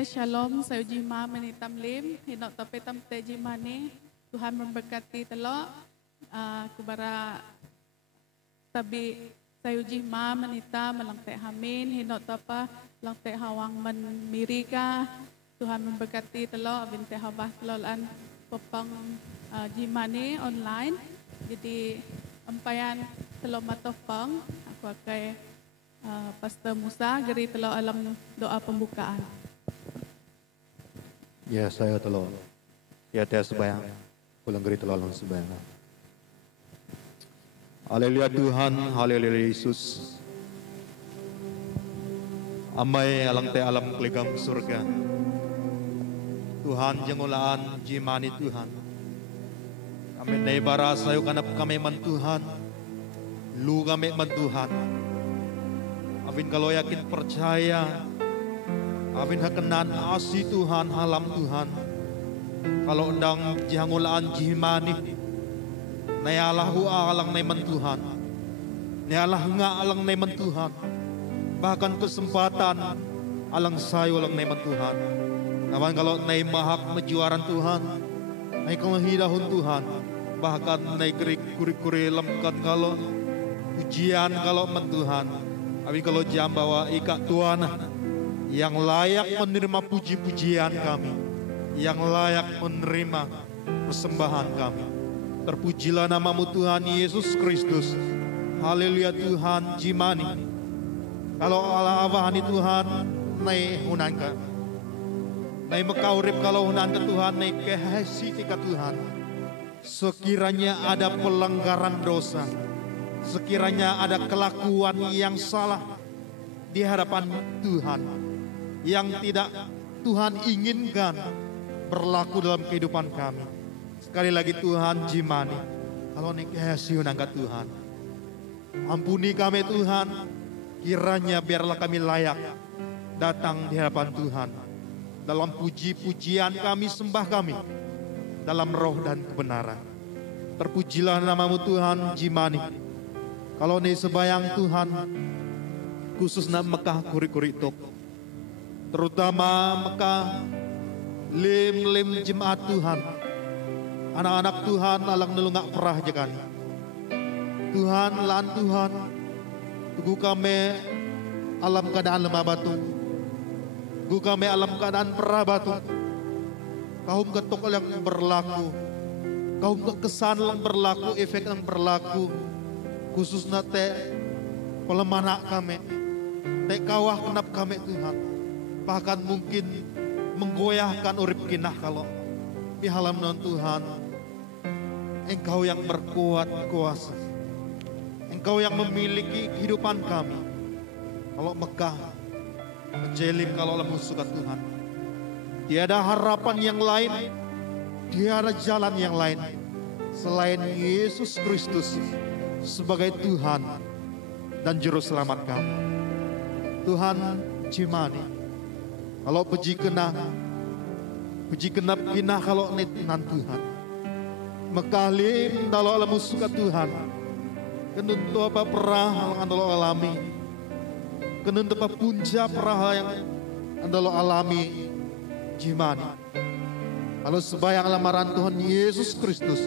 Shalom saya Jima menitam lim hinok tapi tamte Jimane Tuhan memberkati telok kubara tabi saya Jima menita melangte hamin hinok tapa langte hawang menmirika Tuhan memberkati telok binte habah telolan popang Jimane online jadi empayan telok matopang aku akan Pastor Musa geri telok alam doa pembukaan. Ya saya telok. Ya dia sebayang. Pulang geri telok alam sebayang. Haleluya Tuhan, haleluya Yesus. Amai alang te alam keligam surga. Tuhan jengulaan jimani Tuhan. Kami naibara sayo kanap kami man Tuhan. Lu kami man Tuhan. Amin kalau yakin percaya. Amin hakenan asi Tuhan, halam Tuhan. Kalau undang jihangulaan jihimani. Nayalahu alang naiman Tuhan. Nayalah nga alang naiman Tuhan. Bahkan kesempatan alang sayo alang naiman Tuhan. Naman kalau nai mahak majuaran Tuhan. Nai kamahidahon Tuhan. Bahkan nai kuri-kuri lemkat kalau ujian kalau man Tuhan. Amin kalau jam bawa ikat Tuhan yang layak menerima puji-pujian kami, yang layak menerima persembahan kami. Terpujilah namamu Tuhan Yesus Kristus. Haleluya Tuhan jimani. Kalau Allah avahani Tuhan, nai hunangka. Nai mekaurip kalau hunangka Tuhan, nai kehasi tika Tuhan. Sekiranya ada pelanggaran dosa, sekiranya ada kelakuan yang salah di hadapan Tuhan, yang tidak Tuhan inginkan berlaku dalam kehidupan kami. Sekali lagi Tuhan jimani, kalau nekasiun angkat Tuhan, ampuni kami Tuhan, kiranya biarlah kami layak datang di hadapan Tuhan, dalam puji-pujian kami, sembah kami, dalam roh dan kebenaran. Terpujilah namamu Tuhan jimani, kalau nih sebayang Tuhan, khusus nak Mekah kuri-kuri tok, terutama Mekah lim jemaat Tuhan, anak-anak Tuhan alang nelungak perah jakan. Tuhan lan Tuhan, tugu kami alam keadaan lemah batu, tugu kami alam keadaan perah batu. Kaum ketok yang berlaku, kaum kekesan yang berlaku, efek yang berlaku, khususnya te pelemana kami, te kawah kenap kami Tuhan. Bahkan mungkin menggoyahkan urip kinah kalau di halaman Tuhan. Engkau yang berkuat kuasa, Engkau yang memiliki kehidupan kami. Kalau Mekah menjelim kalau lemu suka Tuhan, tiada harapan yang lain, tiada jalan yang lain selain Yesus Kristus sebagai Tuhan dan Juru Selamat kami. Tuhan jimani, kalau puji kenap kinah kalau netinan Tuhan. Mekalim dalam alam suka Tuhan. Kenuntu apa perah yang andalo alami. Kenuntu apa punca perah yang andalo alami jimani. Kalau sebayang lamaran Tuhan Yesus Kristus,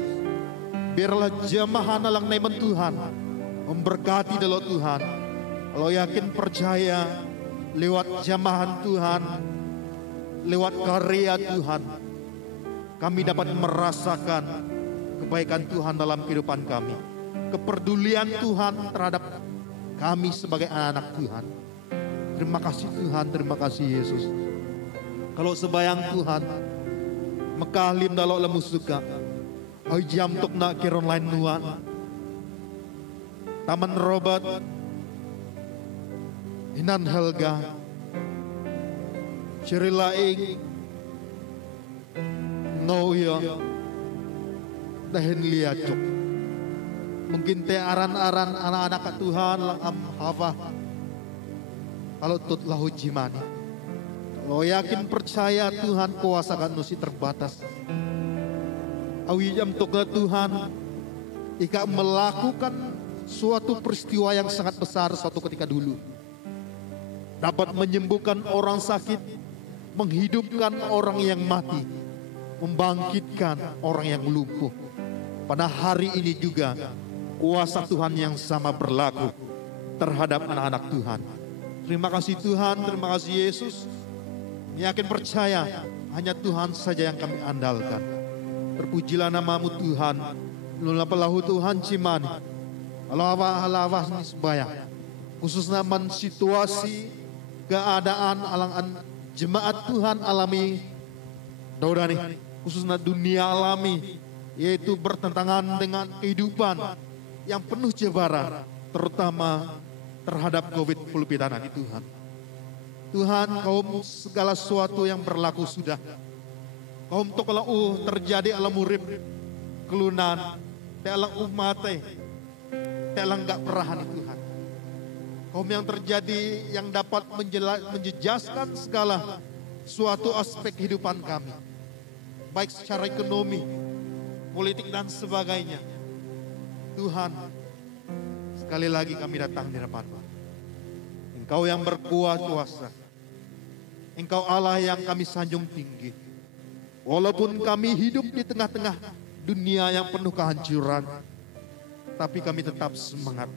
biarlah jamahan alang naiman Tuhan memberkati dalam Tuhan. Kalau yakin percaya lewat jamahan Tuhan, lewat karya Tuhan, kami dapat merasakan kebaikan Tuhan dalam kehidupan kami, kepedulian Tuhan terhadap kami sebagai anak-anak Tuhan. Terima kasih Tuhan, terima kasih Yesus. Kalau sebayang Tuhan, mekalim dalam lemu suka, oi jam tok nak kiron lain nuan, Taman Robert, Hinan Helga, Cirilaing, Noyo, dahin liacok. Mungkin te aran-aran anak-anak Tuhan lang am hafah. Kalau tut lahu jimani. Kalau yakin percaya Tuhan kuasa kan nusi terbatas. Awi jam tok Tuhan ika melakukan suatu peristiwa yang sangat besar suatu ketika dulu. Dapat menyembuhkan orang sakit, menghidupkan orang yang mati, membangkitkan orang yang lumpuh. Pada hari ini juga kuasa Tuhan yang sama berlaku terhadap anak-anak Tuhan. Terima kasih Tuhan, terima kasih Yesus. Yakin percaya hanya Tuhan saja yang kami andalkan. Terpujilah namamu Tuhan. Lula pelahu Tuhan Cimani. Allah nisbaya. Khususnya situasi keadaan alang jemaat Tuhan alami. Daudani, khususnya dunia alami, yaitu bertentangan dengan kehidupan yang penuh cebara, terutama terhadap COVID-19 ini Tuhan. Tuhan, kaum segala sesuatu yang berlaku sudah. Kaum tokolau terjadi alam urip, kelunan, tealang umate, tealang gak perahan Tuhan. Kaum yang terjadi yang dapat menjejaskan segala suatu aspek kehidupan kami. Baik secara ekonomi, politik dan sebagainya. Tuhan, sekali lagi kami datang di hadapan-Mu. Engkau yang berkuasa. Engkau Allah yang kami sanjung tinggi. Walaupun kami hidup di tengah-tengah dunia yang penuh kehancuran, tapi kami tetap semangat.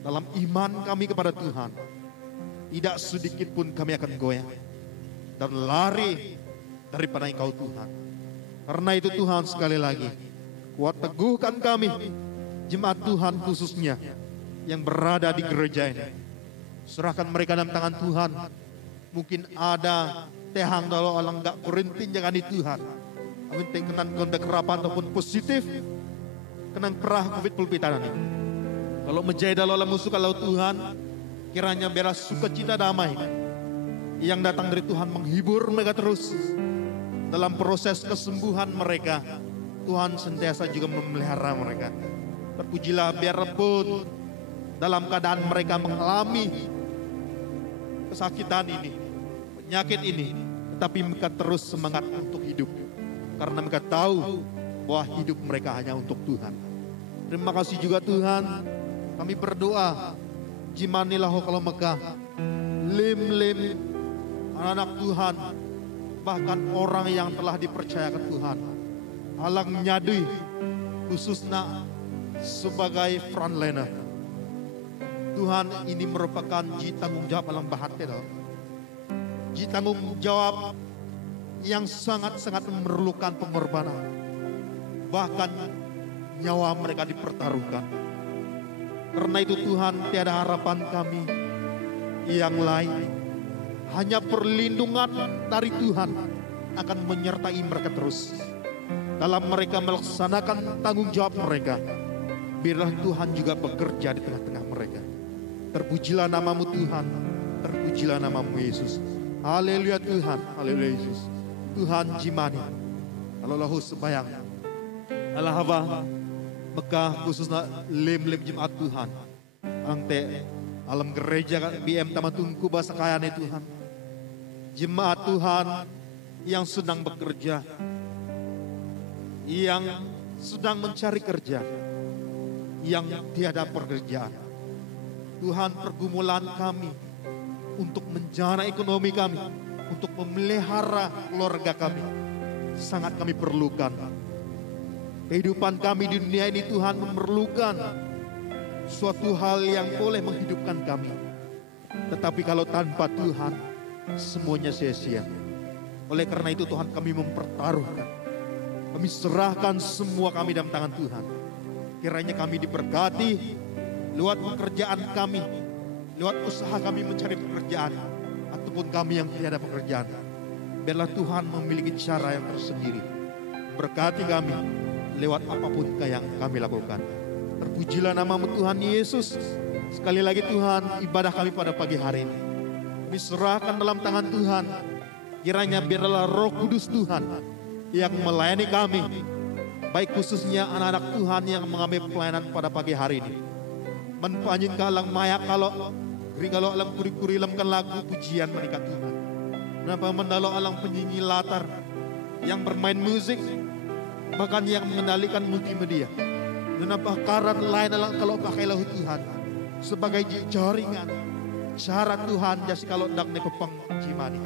Dalam iman kami kepada Tuhan, tidak sedikit pun kami akan goyah dan lari daripada Engkau Tuhan. Karena itu Tuhan sekali lagi, kuat teguhkan kami, jemaat Tuhan khususnya yang berada di gereja ini. Serahkan mereka dalam tangan Tuhan. Mungkin ada tehang dalam alang gak kurintin jangan di Tuhan. Amin kenan kontak kerapan ataupun positif kenang perah COVID-19 ini. Kalau menjadi dalam musuh kalau Tuhan, kiranya beras sukacita damai yang datang dari Tuhan menghibur mereka terus dalam proses kesembuhan mereka. Tuhan sentiasa juga memelihara mereka. Terpujilah biarpun dalam keadaan mereka mengalami kesakitan ini, penyakit ini, tetapi mereka terus semangat untuk hidup. Karena mereka tahu bahwa hidup mereka hanya untuk Tuhan. Terima kasih juga Tuhan, kami berdoa, jimanilah kalau Mekah, lim anak Tuhan, bahkan orang yang telah dipercayakan Tuhan, alang nyadui khususnya sebagai frontliner. Tuhan, ini merupakan tanggung jawab alam bahate loh. Tanggung jawab yang sangat-sangat memerlukan pengorbanan. Bahkan nyawa mereka dipertaruhkan. Karena itu Tuhan, tiada harapan kami yang lain. Hanya perlindungan dari Tuhan akan menyertai mereka terus. Dalam mereka melaksanakan tanggung jawab mereka. Biarlah Tuhan juga bekerja di tengah-tengah mereka. Terpujilah namamu Tuhan, terpujilah namamu Yesus. Haleluya Tuhan, haleluya Yesus. Tuhan jimani, Allah sebayang. Allah haba, Mekah khususnya lem jemaat Tuhan. Angte alam gereja BM Tamatungku bahasa kayane Tuhan. Jemaat Tuhan yang sedang bekerja, yang sedang mencari kerja, yang tiada pekerjaan. Tuhan, pergumulan kami untuk menjana ekonomi kami, untuk memelihara keluarga kami, sangat kami perlukan. Kehidupan kami di dunia ini Tuhan memerlukan suatu hal yang boleh menghidupkan kami. Tetapi kalau tanpa Tuhan, semuanya sia-sia. Oleh karena itu Tuhan, kami mempertaruhkan. Kami serahkan semua kami dalam tangan Tuhan. Kiranya kami diberkati lewat pekerjaan kami, lewat usaha kami mencari pekerjaan, ataupun kami yang tiada pekerjaan. Biarlah Tuhan memiliki cara yang tersendiri. Berkati kami lewat apapun yang kami lakukan. Terpujilah namamu Tuhan Yesus. Sekali lagi Tuhan, ibadah kami pada pagi hari ini kami serahkan dalam tangan Tuhan. Kiranya biarlah Roh Kudus Tuhan yang melayani kami, baik khususnya anak-anak Tuhan yang mengambil pelayanan pada pagi hari ini. Menpanjin kalang mayak kalau alam kuri-kuri lemkan lagu pujian mereka Tuhan. Kenapa mendalo alang penyanyi latar yang bermain musik, bahkan yang mengendalikan multimedia. Kenapa karan lain alang kalau pakai lahu Tuhan sebagai jaringan cara Tuhan jasi kalau dak ne pepang cimani.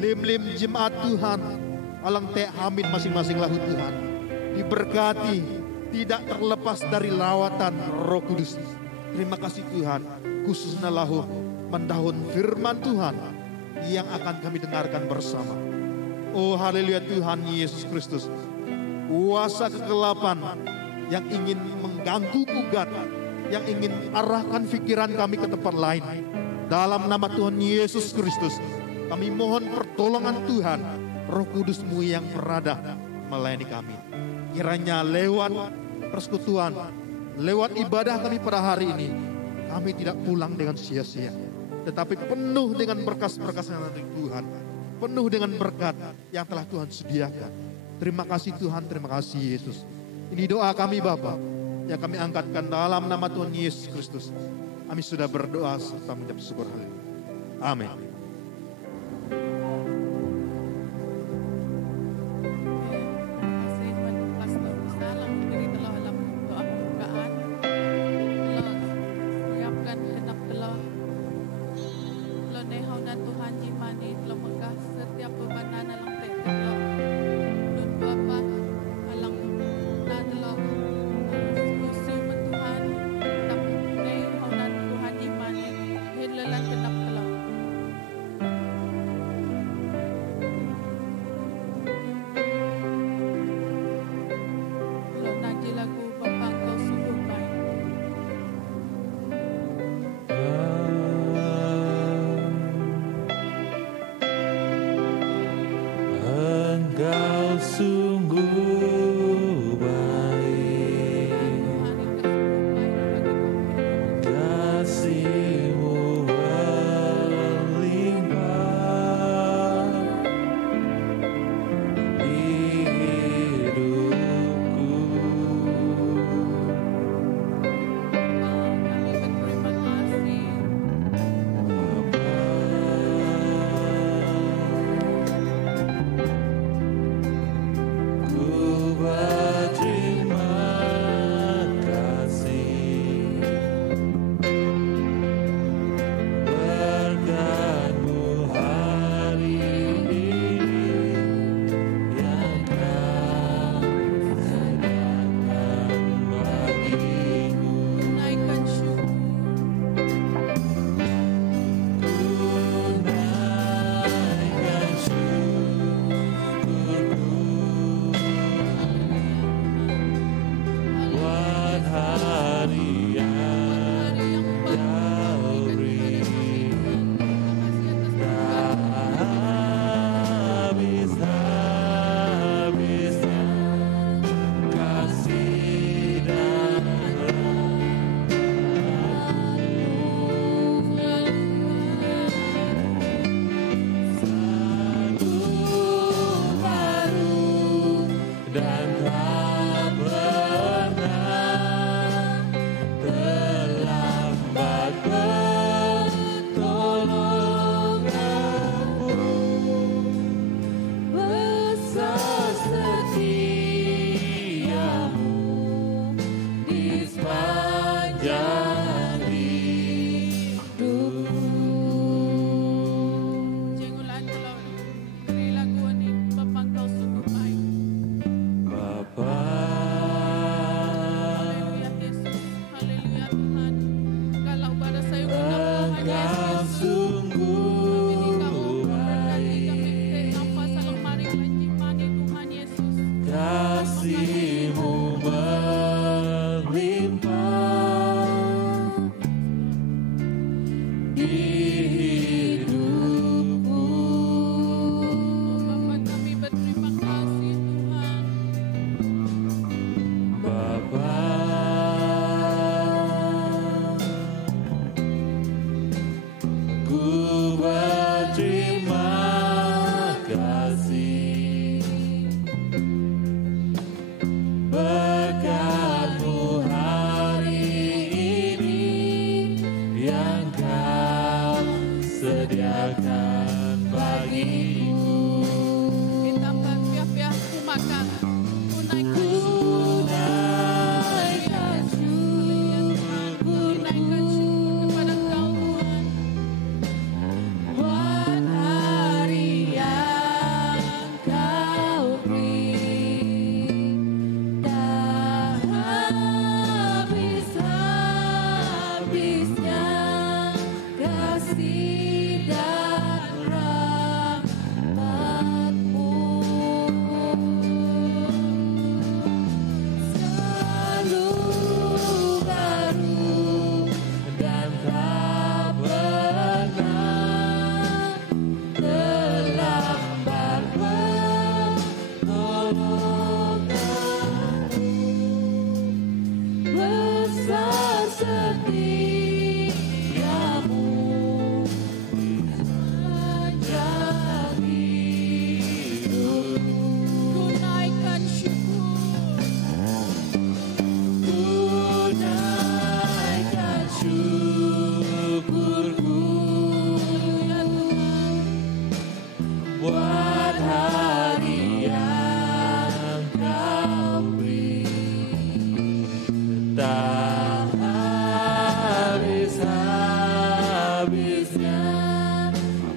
lim-lim jemaat Tuhan, alang te hamid masing-masing lahu Tuhan. Diberkati, tidak terlepas dari lawatan Roh Kudus. Terima kasih Tuhan, khususnya lahu mendahun firman Tuhan yang akan kami dengarkan bersama. Oh haleluya Tuhan Yesus Kristus. Kuasa kegelapan yang ingin mengganggu gugat, yang ingin arahkan pikiran kami ke tempat lain. Dalam nama Tuhan Yesus Kristus, kami mohon pertolongan Tuhan, Roh Kudus-Mu yang berada melayani kami. Kiranya lewat persekutuan, lewat ibadah kami pada hari ini, kami tidak pulang dengan sia-sia, tetapi penuh dengan berkas-berkas yang dari Tuhan, penuh dengan berkat yang telah Tuhan sediakan. Terima kasih Tuhan, terima kasih Yesus. Ini doa kami Bapa yang kami angkatkan dalam nama Tuhan Yesus Kristus. Kami sudah berdoa serta mengucap syukur. Amin. Buat hari yang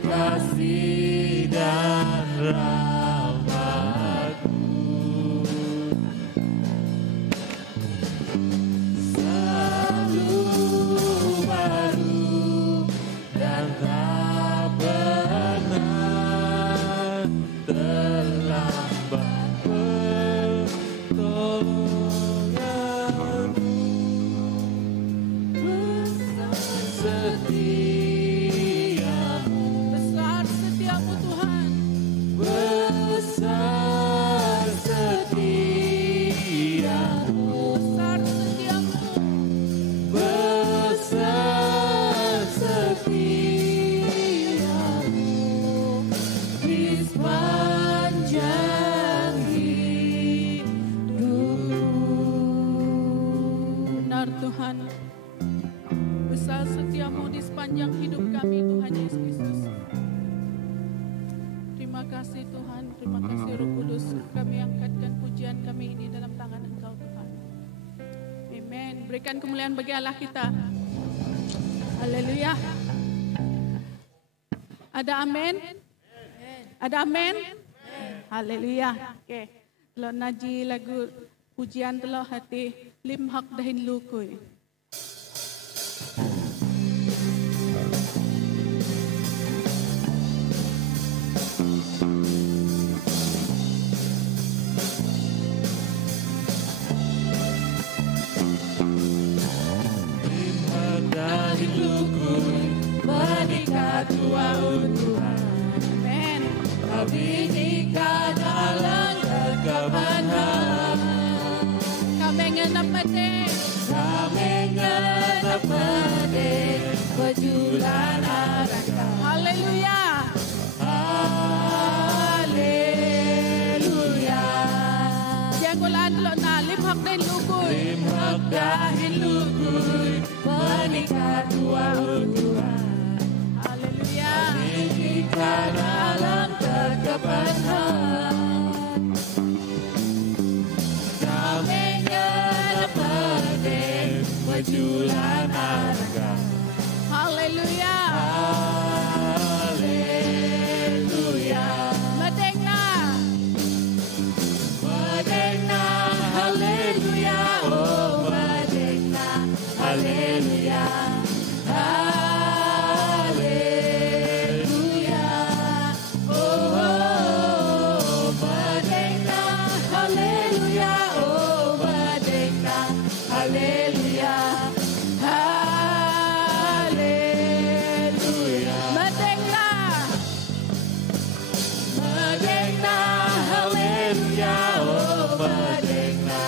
kasih dan rahmat-Mu selalu baru dan tak pernah terlambat pertolongan-Mu. Besar setiamu Tuhan. Besar setiamu, Besar setiamu. besar setiamu di sepanjang hidupku. Benar Tuhan. Besar setiamu di sepanjang hidup kami Tuhan Yesus Kristus. Terima kasih Tuhan, terima kasih Roh Kudus. Kami angkatkan pujian kami ini dalam tangan Engkau Tuhan. Amen. Berikan kemuliaan bagi Allah kita. Haleluya. Ada amin? Ada amin? Haleluya. Oke. Lo naji lagu pujian telah hati lim hak dahin lukui. dan hidupku menikah tua Tuhan. Amen. Kami nikah dalam kegagapan Kami ngenap mati. kami ngenap mati pejulan araka. Haleluya. Haleluya. Yang kulaan lo na lim hak dahin lukui. Limhak dahin lukui menikah tua Tuhan. Haleluya. Nikah dalam kegagapan kami ngenap mati pejulan araka. Haleluya. Haleluya. Medengna. Medena, haleluya, oh Medena, haleluya, haleluya, oh Medena, haleluya, oh Medena, haleluya, haleluya, Medena, Medena, haleluya, oh Medena,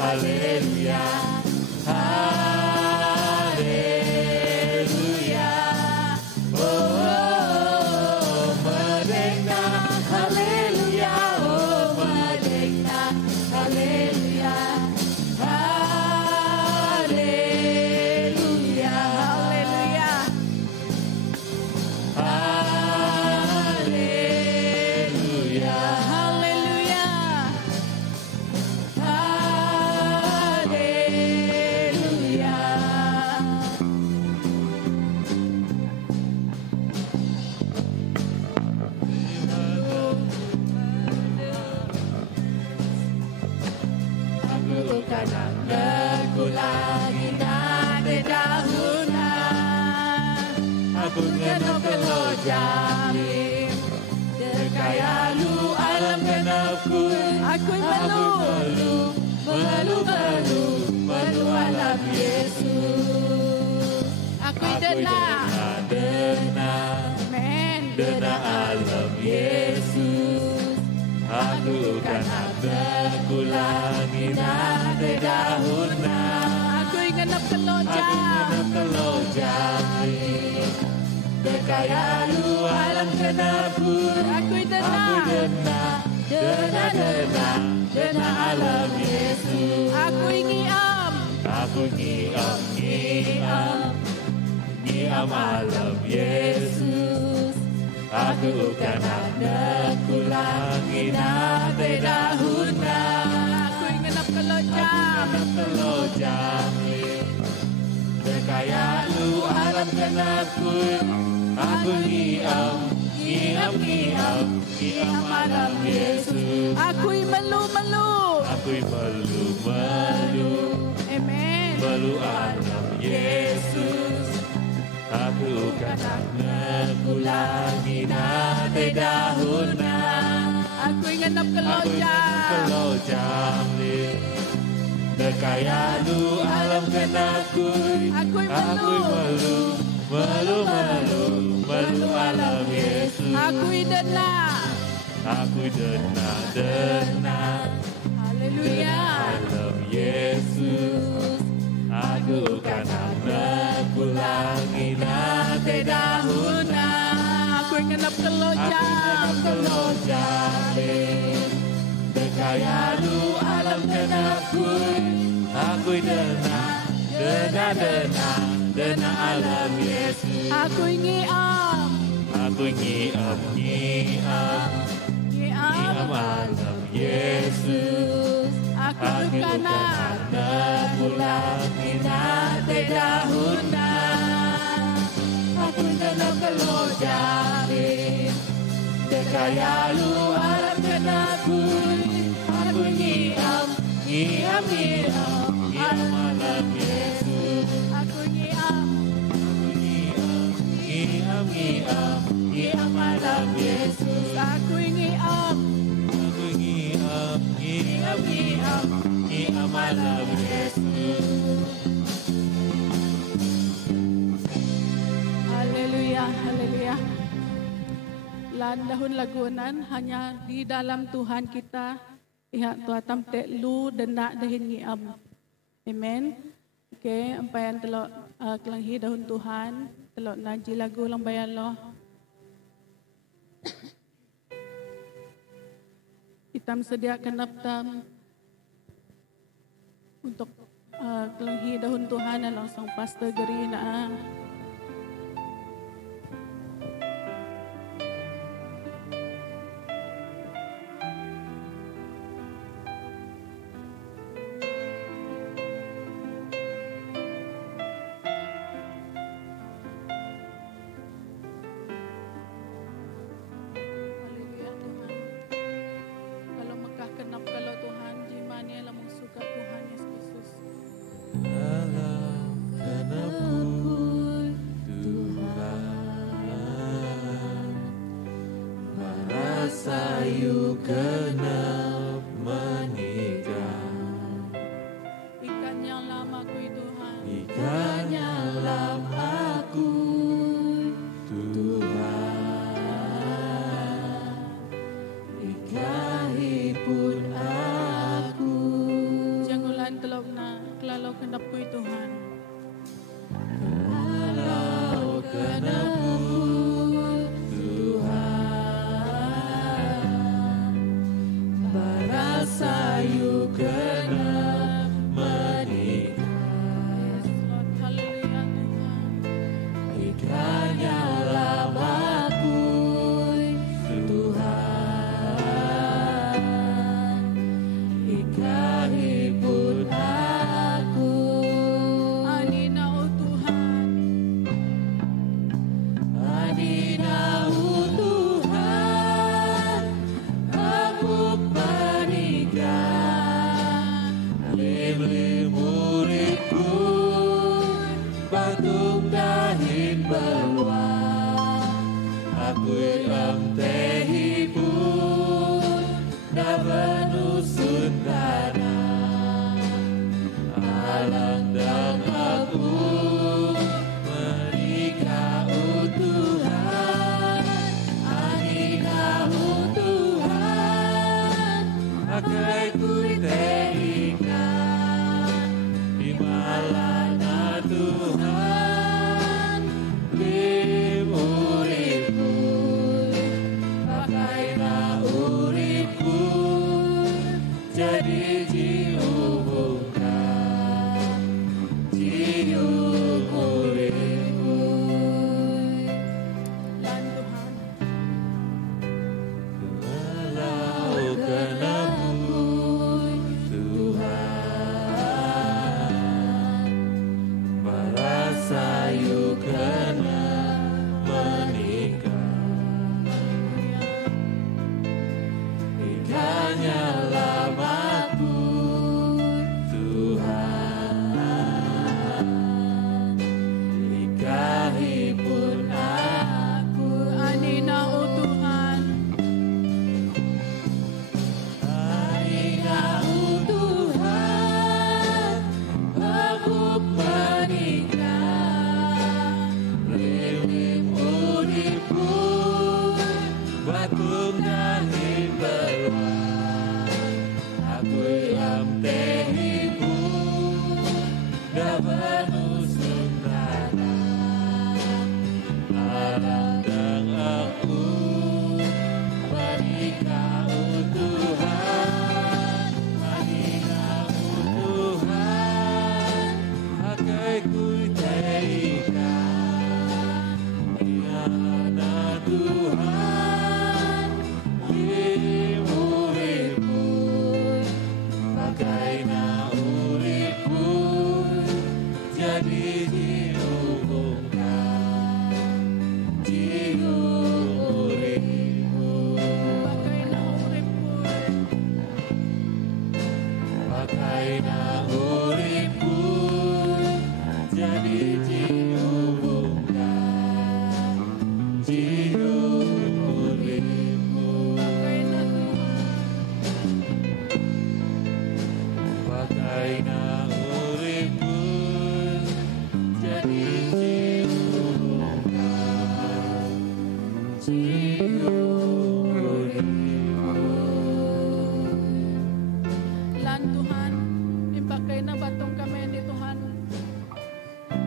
haleluya, haleluya, oh Medena, haleluya, oh Medena, haleluya, haleluya, Haleluya. haleluya. Haleluya. Haleluya. Aku kan berkulangi dari dahunan. Aku kena jamin dekaya lu alam genapku. Aku melu. Melu alam Yesus. Aku dena. Amen. Dena alam Yesus. Aku kan berkulangi dari dahunan. Aku ingat peloja. Aku kena jamin dekaya lu alam genapku. Aku dena. Dena alam Yesus. Aku ingin Aku ngiam alam Yesus. Aku kan ada kulangi nate dahunan. Aku ingat peloja. Aku kena jamin Kaya lu alam genapku, aku ngiam alam Yesus. Aku melu-melu. Amen. Melu alam Yesus. Aku kadang nekulangi nate dahuna. Aku ngenap kelojam. Kaya lu alam genapku, aku melu alam Yesus. Aku dena. Haleluya. Alam Yesus. Aku kadang nekulangi nate dahuna. Aku ngenap kelojam. Kaya lu alam genapku, aku dena alam Yesus. Aku ngiam alam Yesus. Aku kana nekulangi nate dahuna. Aku dena kelojam. Kaya lu alam genapku, aku ngiam alam Yesus. Aku ngiam alam Yesus. Aku ngiam alam Yesus. Haleluya, haleluya. Landahun lagunan hanya di dalam Tuhan kita ihak tua tamte lu denak dahin ngiam. Amen. Okay, ampayan telok kelanghi dahun Tuhan, telok naji lagu lang bayan lo. Kita sediakan naptam untuk kelanghi dahun Tuhan dan langsung pastor geri na. Lan Tuhan, impakai na batong kami ni Tuhan.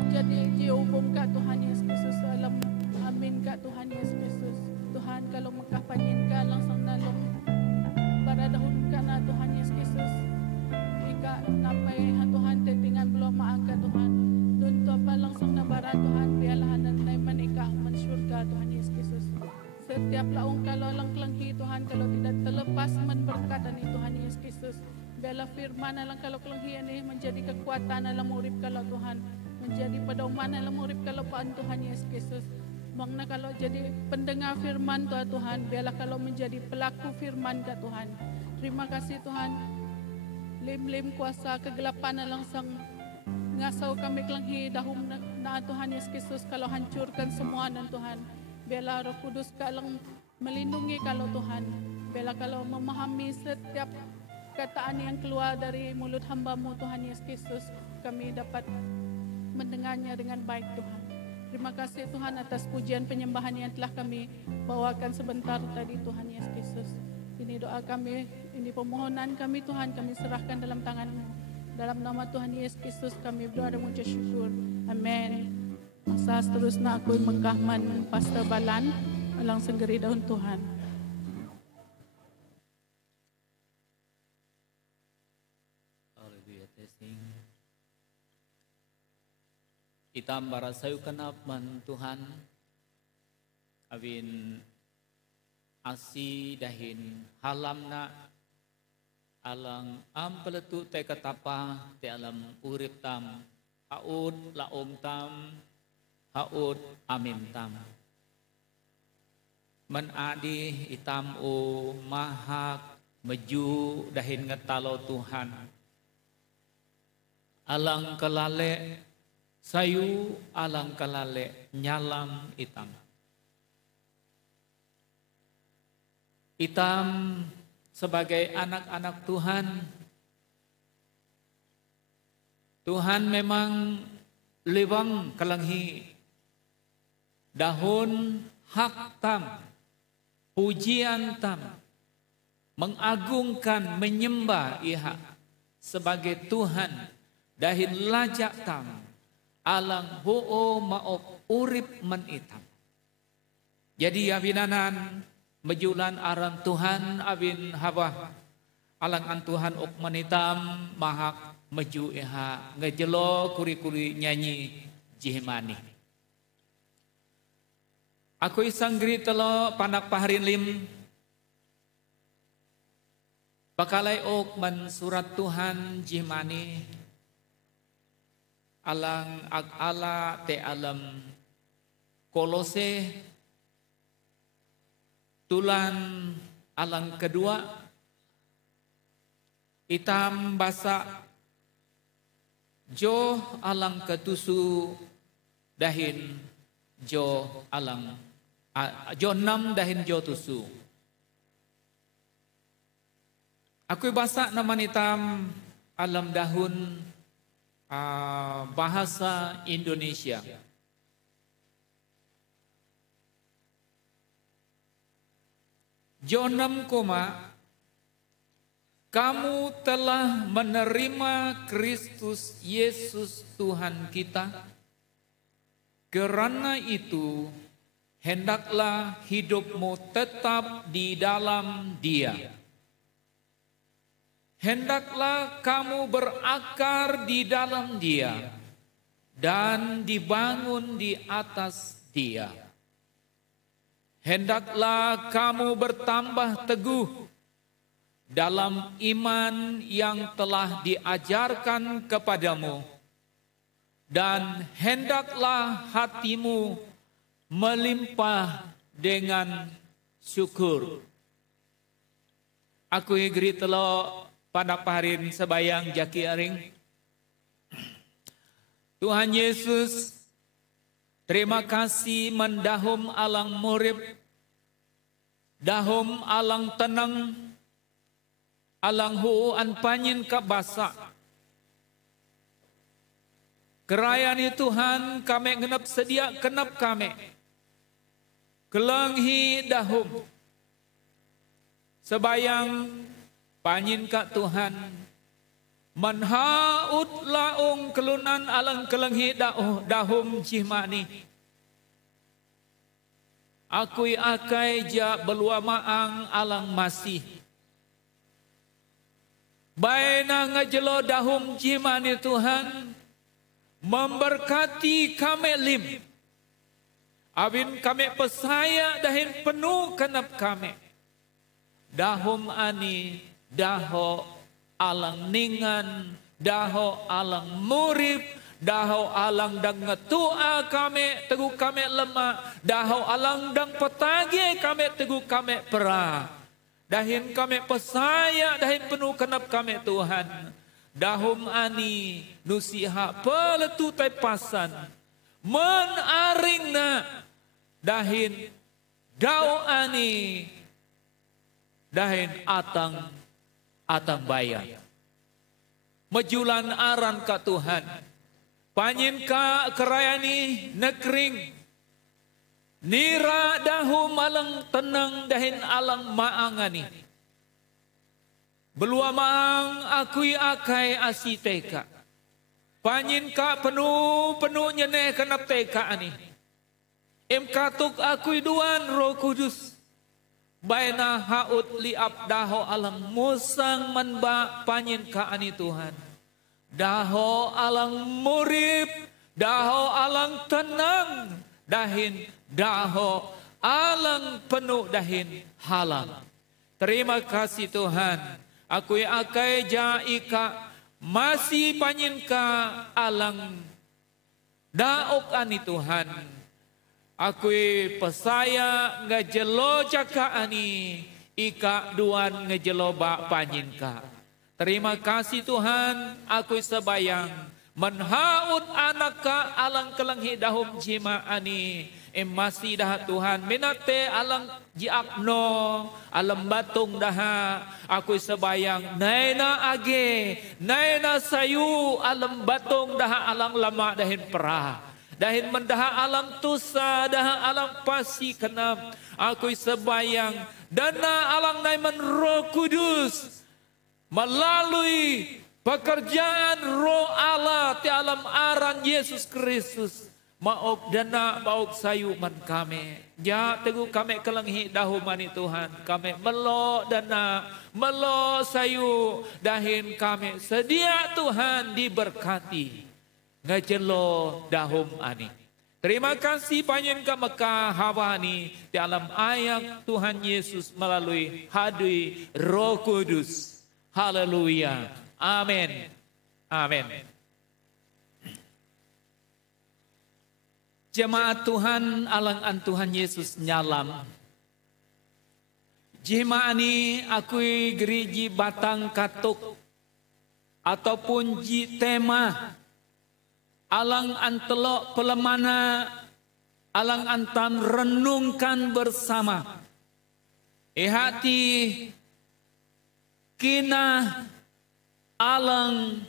Jadi diubom ka Tuhan Yesus Kristus alam amin ka Tuhan Yesus Kristus. Tuhan kalau makapanyin ka langsung nalong para dahon ka na Tuhan Yesus Kristus. Ika napay ha Tuhan tetingan belum maangka Tuhan. Dunto pa langsung na bara Tuhan bialahanan na manika mansur ka Tuhan Yesus Kristus. Setiap laong kalau langklanghi Tuhan kalau tidak terlepas berkat ni Tuhan Yesus Kristus. Bela firman alang kalau kelanghian ini menjadi kekuatan alam urip kalau Tuhan. Menjadi pedoman dalam urip kelopaan Tuhan Yesus Kristus. Mangna kalau jadi pendengar firman Tuhan, biarlah kalau menjadi pelaku firman ka Tuhan. Terima kasih Tuhan. Lim-lim kuasa kegelapan langsung ngasau kami kelanghi dahum na Tuhan Yesus Kristus kalau hancurkan semua dan Tuhan. Biarlah Roh Kudus kalang melindungi kalau Tuhan. Biarlah kalau memahami setiap kataan yang keluar dari mulut hamba-Mu Tuhan Yesus Kristus, kami dapat mendengarnya dengan baik Tuhan. Terima kasih Tuhan atas pujian penyembahan yang telah kami bawakan sebentar tadi Tuhan Yesus Kristus. Ini doa kami, ini permohonan kami Tuhan, kami serahkan dalam tangan-Mu. Dalam nama Tuhan Yesus Kristus kami berdoa dan mengucap syukur. Amin. Masa seterusnya aku mengkahman Pastor Balan alang senggeri daun Tuhan. Itam barasayu kenap man Tuhan awin asi dahin halamna alang ampeletu te katapa te alam urip tam haud laom tam haud amim tam man adi itam o mahak meju dahin ngetalo Tuhan alang kelale sayu alang kalale nyalam itam. Itam sebagai anak-anak Tuhan. Tuhan memang lewang kalanghi dahun hak tam, pujian tam, mengagungkan, menyembah Iha sebagai Tuhan dahin lajak tam. Alang ho'o maop urip man itam. Jadi abinanan mejulan aran Tuhan abin habah alang an Tuhan ok man itam mahak meju iha ngejelo kuri-kuri nyanyi jihmani. Aku isang geri telo panak paharin lim bakalai ok man surat Tuhan jihmani alang ag-ala te alam Kolose tulan alang kedua itam basa jo alang ketusu dahin jo alang jo 6 dahin jo tusu. Aku basa naman itam alam dahun bahasa Indonesia. Jonam koma, kamu telah menerima Kristus Yesus Tuhan kita. Karena itu, hendaklah hidupmu tetap di dalam Dia. Hendaklah kamu berakar di dalam Dia dan dibangun di atas Dia. Hendaklah kamu bertambah teguh dalam iman yang telah diajarkan kepadamu, dan hendaklah hatimu melimpah dengan syukur. Aku igri telo pada paharin sebayang jaki aring. Tuhan Yesus Terima kasih mendahum alang murib, dahum alang tenang, alang huuan panyin ka basa. Kerayaan Tuhan kami genep sedia kenep kami. Kelenghi dahum. Sebayang panyin ka Tuhan. Manhaut laung kelunan alang kelenghi dahum jimani. Akui akai ja belua maang alang masih. Baina ngejelo dahum jimani Tuhan. Memberkati kami lim. Abin kami pesaya dahin penuh kenap kami. Dahum ani daho alang ningan, daho alang murib, daho alang dang ngetua kami, teguh kami lemah, daho alang dang petagi kami, teguh kami perah. Dahin kami pesaya, dahin penuh kenap kami Tuhan. Dahum ani nusiha peletu pasan, menaring na dahin dau ani, dahin atang bayar. Mejulan aran ka Tuhan. Panyin ka kerayani nekring. Nira dahum alang tenang dahin alang maangani. Belua maang akui akai asiteka. Panyin ka penuh nyeneh kenap teka ani. Katuk akui duan Roh Kudus. Baina haut liap daho alang musang manba panyin ka ani Tuhan. Daho alang murib, daho alang tenang, dahin daho alang penuh dahin halang. Terima kasih Tuhan. Akui akai jaika masih panyin ka alang daok ani Tuhan. Akui pesaya ngejelo jaka ani ika duan ngejelo bak panyin ka. Terima kasih Tuhan. Akui sebayang menhaut anak ka alang kelenghi dahum jima ani. Masih dah Tuhan minate alang jiakno alam batung daha. Akui sebayang naina age naina sayu alam batung daha alang lama dahin perah. Dahin mendaha alam tusa, daha alam pasi kenap. Akui sebayang dana alang naiman Roh Kudus. Melalui pekerjaan Roh Allah di alam aran Yesus Kristus. Maop dana bauk sayu man kami. Ya teguh kami kelenghi dahumani Tuhan. Kami melo dana, melo sayu. Dahin kami sedia Tuhan diberkati. Ngejelo dahum ani. Terima kasih panjen ke Mekah Hawani di alam ayat Tuhan Yesus melalui hadui Roh Kudus. Haleluya. Amin. Amin. Jemaat Tuhan alang Tuhan Yesus nyalam. Jemaani akui geriji batang katuk ataupun ji tema alang antelok pelemana, alang antam renungkan bersama. Hati kina alang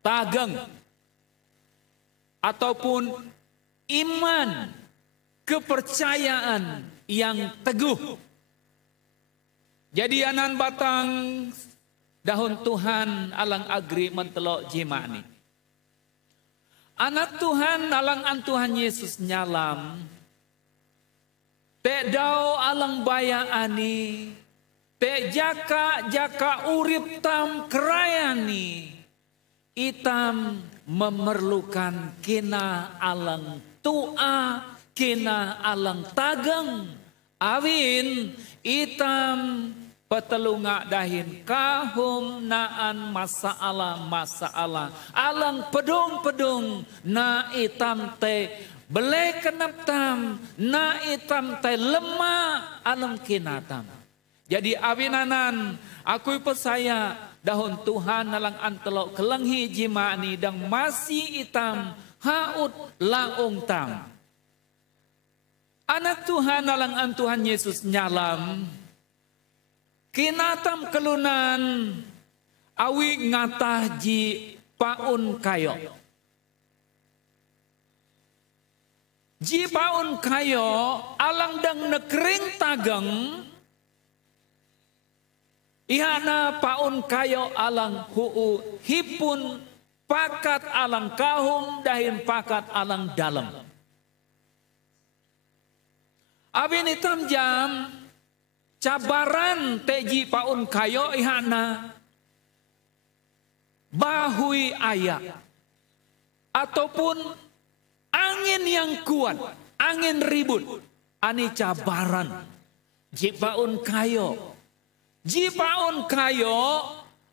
tageng ataupun iman kepercayaan yang teguh. Jadi anan batang dahun Tuhan alang agri mentelok jimani. Anak Tuhan alang Tuhan Yesus nyalam. Te dau alang baya ani. Te jaka urip tam kerayani. Itam memerlukan kina alang tua, kina alang tagang. Awin itam petelunga dahin kahum naan masalah alang pedung na itam te belai kenap tam na itam te lemah alam kinatam. Jadi awinanan aku pesaya dahun Tuhan alang antelok kelenghi jimani dang masih itam haut laung tam. Anak Tuhan alang an Tuhan Yesus nyalam. Kinatam kelunan awi ngatah ji paun kayo. Ji paun kayo alang dang nekering tageng. Ihana paun kayo alang huu hipun pakat alang kahum dahin pakat alang dalam. Abin hitam jam cabaran teji paun kayo ihana bahui ayak ataupun angin yang kuat, angin ribut, ani cabaran ji paun kayo. Jipaun kayo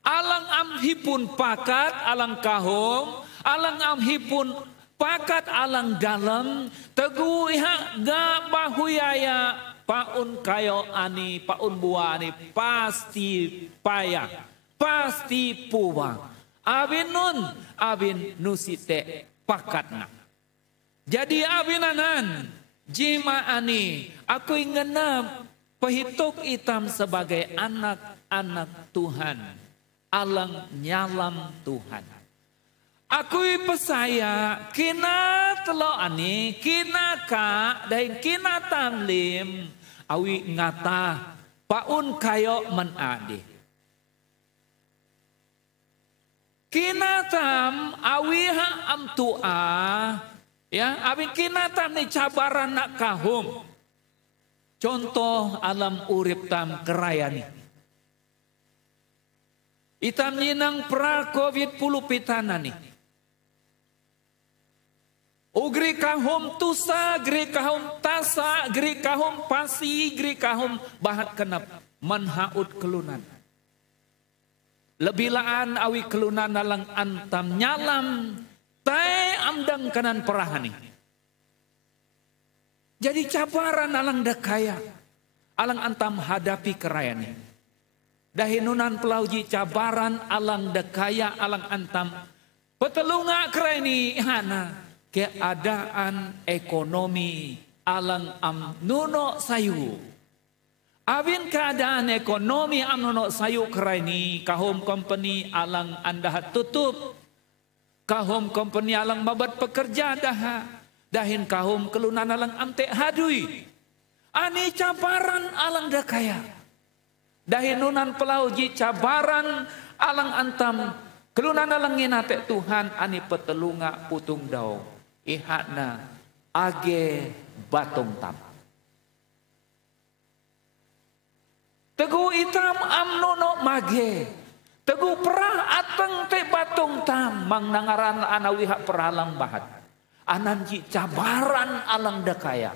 alang amhipun pakat alang kahum, alang amhipun pakat alang dalam, teguh iha ga bahuyaya paun kayo ani paun buah ani pasti payah, pasti puwang. Abin nun, abin nusite pakatna. Jadi abinanan jima ani aku ingenam Pehituk hitam sebagai anak-anak Tuhan, alang nyalam Tuhan. Akui pesaya kina telo ani, kina ka, dan kina tamlim, awi ngata paun kayo menade. Kina tam awi ha am tua, ya, awi kina tam ni cabaran nak kahum. Contoh alam urip tam kerayani. Itam nyinang pra COVID puluh pitana nih. Ugri kahum tusa, gri kahum tasa, gri kahum pasi, gri kahum bahat kenap manhaut kelunan. Lebilaan awi kelunan alang antam nyalam, tay amdang kanan perahani. Jadi cabaran alang dakaya, alang antam hadapi kerayani. Dahinunan pelauji cabaran alang dakaya, alang antam petelunga kerayani hana keadaan ekonomi alang am nuno sayu. Abin keadaan ekonomi am nuno sayu kerayani kahum company alang anda tutup, kahum company alang mabat pekerja daha. Dahin kahum kelunan alang amte hadui. Ani cabaran alang dakaya. Dahin nunan pelauji cabaran alang antam. Kelunan alang nginate Tuhan ani petelunga putung dau. Ihakna age batung tam. Teguh itam amnono mage. Teguh perah ateng te batung tam. Mang nangaran anawiha peralang bahat. Ananji cabaran alang dakaya.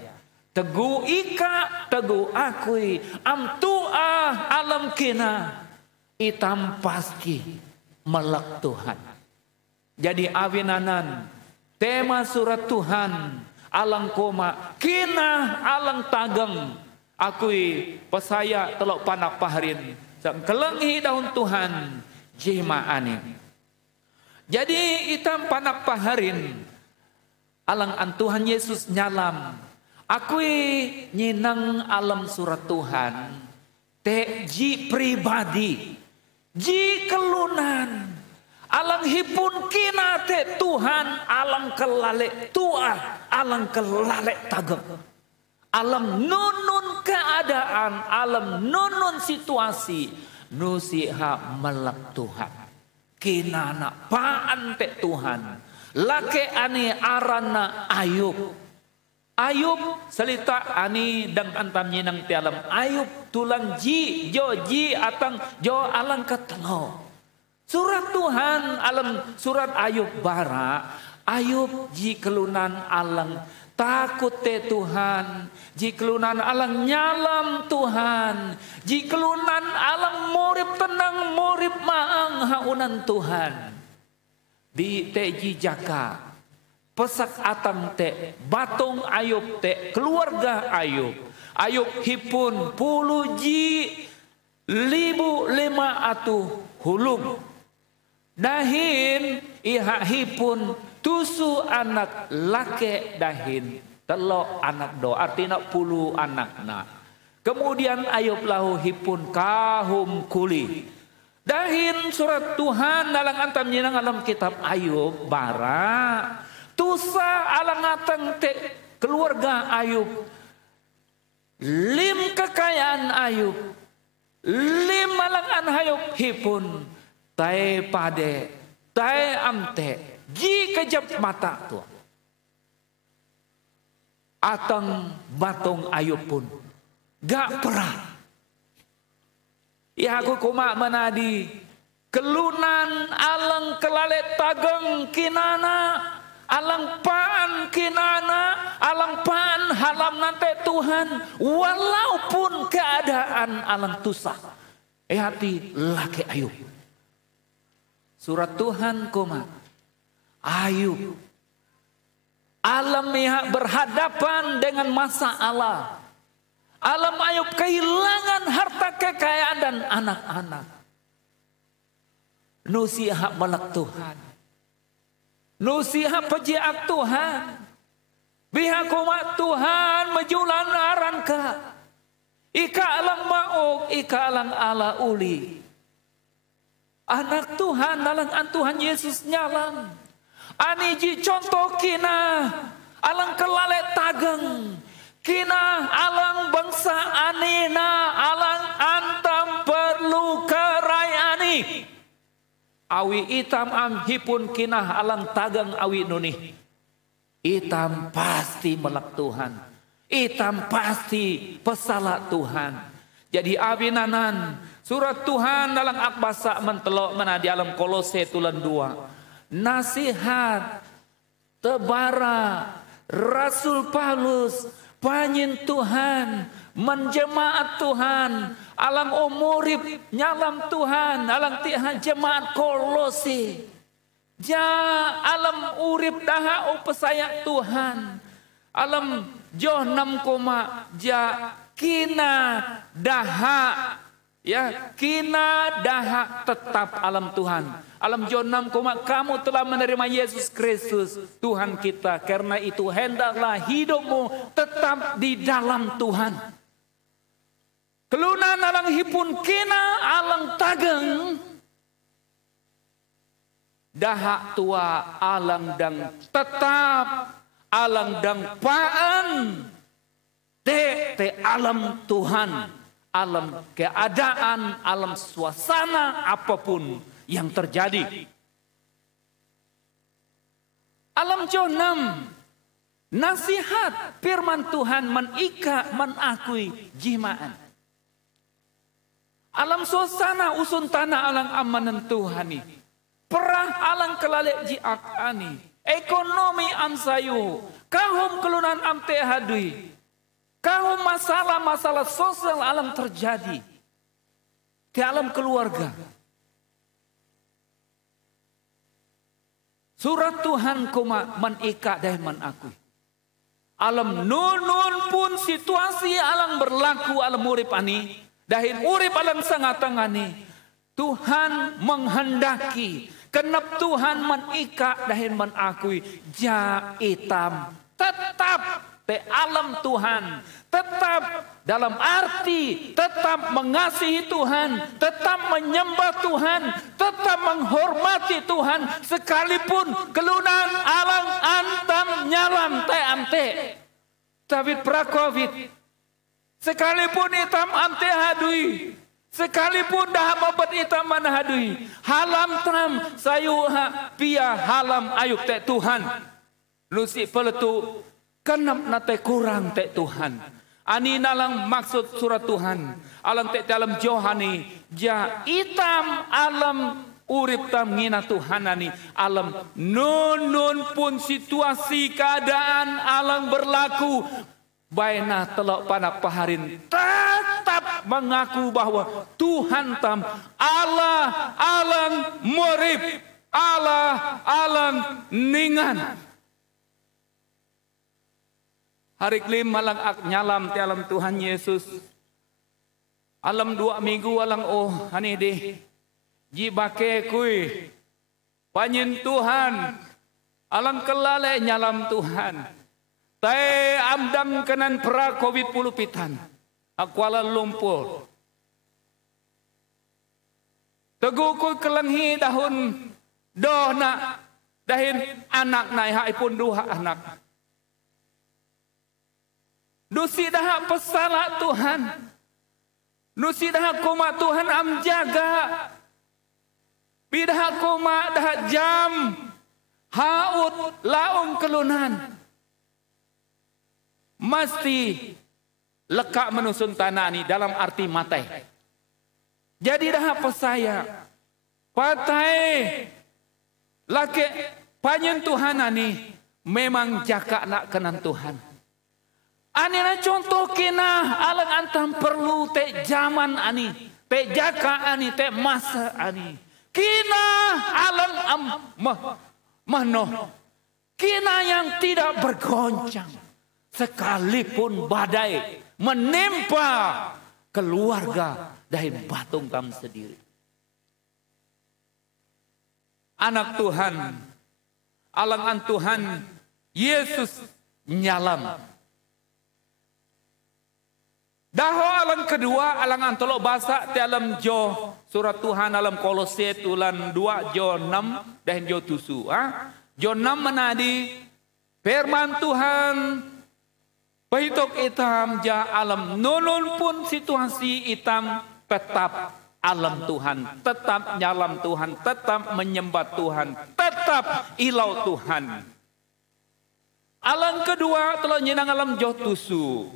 Teguh ika, teguh akui. Am tuah alam kina. Itam pasti melek Tuhan. Jadi awinanan. Tema surat Tuhan. Alang koma. Kina alang tageng. Akui pesaya telok panak paharin. Kelengi daun Tuhan. Jima ani. Jadi itam panak paharin. Alang an Tuhan Yesus nyalam. Akui nyinang alam surat Tuhan. Te ji pribadi. Ji kelunan. Alang hipun kina te Tuhan. Alang kelale tua. Alang kelale tageng. Alam nunun keadaan. Alam nunun situasi. Nusiha melek Tuhan. Kina nak paan te Tuhan. Lake ani arana Ayub. Ayub selita ani dang antam nyinang tialam. Ayub tulang ji joji atang jo alang ketelo. Surat Tuhan alam surat Ayub bara. Ayub ji kelunan alang takut te Tuhan. Ji kelunan alang nyalam Tuhan. Ji kelunan alang murip tenang murip maang haunan Tuhan. Di teji jaka pesak atang te batung Ayub te keluarga Ayub. Ayub hipun puluh ji 1.500 hulung. Dahin iha hipun tusu anak lake dahin telok anak do, artinya puluh anak nak. Kemudian Ayub lahu hipun kahum kuli. Dahin surat Tuhan dalam antam nyinang alam kitab Ayub bara. Tusa alang atang te keluarga Ayub. Lim kekayaan Ayub. Lim alang Ayub hipun. Tai pade, tai amte. Ji kejap mata tu. Atang batong Ayub pun. Gak pernah. Ya aku kumak menadi. Kelunan alang kelalet tageng kinana. Alang paan kinana. Alang paan halam nanti Tuhan. Walaupun keadaan alang tusah. Hati laki Ayub. Surat Tuhan kumak. Ayub. Alam pihak berhadapan dengan masalah. Alam Ayub kehilangan harta kekayaan dan anak-anak. Nusiha melak Tuhan. Nusiha pejiak Tuhan. Biha kumat Tuhan mejulan aranka. Ika alang mauk, ika alang ala uli. Anak Tuhan, alang Tuhan Yesus nyalang. Aniji contoh kina alang kelale tageng, kina alang bangsa anina, alang antam perlu kerayani. Awi itam amhipun kina alang tageng awi nuni. Itam pasti melak Tuhan. Itam pasti pesala Tuhan. Jadi abinanan surat Tuhan dalam akbasa mentelok menadi alam Kolose tulan 2. Nasihat tebara Rasul Paulus panyin Tuhan menjemaat Tuhan alang umurip nyalam Tuhan alang tihan jemaat Kolose ja alam urip daha upesaya Tuhan alam joh 6 ja kina daha ya kina daha tetap alam Tuhan. Alam John 6, kamu telah menerima Yesus Kristus Tuhan kita. Karena itu hendaklah hidupmu tetap di dalam Tuhan. Kelunan alang hipun kina alang tageng. Dahak tua alang dang tetap. Alang dang paan. Te alam Tuhan. Alam keadaan, alam suasana apapun yang terjadi. Alam Jonam, nasihat firman Tuhan menika menakui jimaan. Alam suasana usun tanah alang amanan Tuhani. Perah alang kelalek jiak ani. Ekonomi amsayu. Kahum kelunan amte hadui. Kahum masalah-masalah sosial alam terjadi. Di alam keluarga. Surat Tuhan kuma menika dah menakui. Alam nun pun situasi alam berlaku alam urip ani. Dahin urip alam sangat tangani. Tuhan menghendaki. Kenap Tuhan menika dahin menakui. Ja itam tetap te alam Tuhan. Tetap dalam arti tetap mengasihi Tuhan, tetap menyembah Tuhan, tetap menghormati Tuhan sekalipun kelunan alang antam nyalam te amte. Tapi prakovit sekalipun itam amte hadui, sekalipun dah mabat itam mana hadui, halam tram sayuha pia halam ayuk te Tuhan. Lusi peletu kenap nate kurang te Tuhan. Ani nalang maksud surat Tuhan. Alam te dalam Johani. Ja itam alam urip tam ngina Tuhanani. Alam nun pun situasi keadaan alam berlaku. Baina telok panak paharin. Tetap mengaku bahwa Tuhan tam Allah alang murip. Allah alang ningan. Hari kelim malang ak nyalam ti alam Tuhan Yesus. Alam 2 minggu alang hani deh. Jibake kui. Panyin Tuhan. Alang kelale nyalam Tuhan. Tay amdang kenan pra COVID pulupitan. Kuala Lumpur. Teguh ko kelenghi dahun doh nak dahin anak naik hai pun dua anak. Nusi dah pesala Tuhan. Nusi dah koma Tuhan am jaga. Bidah koma dah jam haut laung kelunan. Mesti lekak menusun tanah ni dalam arti matai. Jadi dah apa saya? Patai laki panjen Tuhan ani memang jaka nak kenan Tuhan. Ani na contoh kena alang antam perlu te zaman ani, te jaka ani, te masa ani. Kina alang mahno. Kina yang tidak bergoncang. Sekalipun badai menimpa keluarga dari batung tam sendiri. Anak Tuhan, alangan Tuhan, Yesus nyalam. Daho alang kedua, alangan tolok basa ti alam jo surat Tuhan alam Kolose tulan 2 jo 6 dan jo 7. Jo 6 menadi firman Tuhan. Pahitok itam ja alam nunun pun situasi itam tetap alam Tuhan, tetap nyalam Tuhan, tetap menyembah Tuhan, tetap ilau Tuhan. Alam kedua telah nyenang alam jotusu.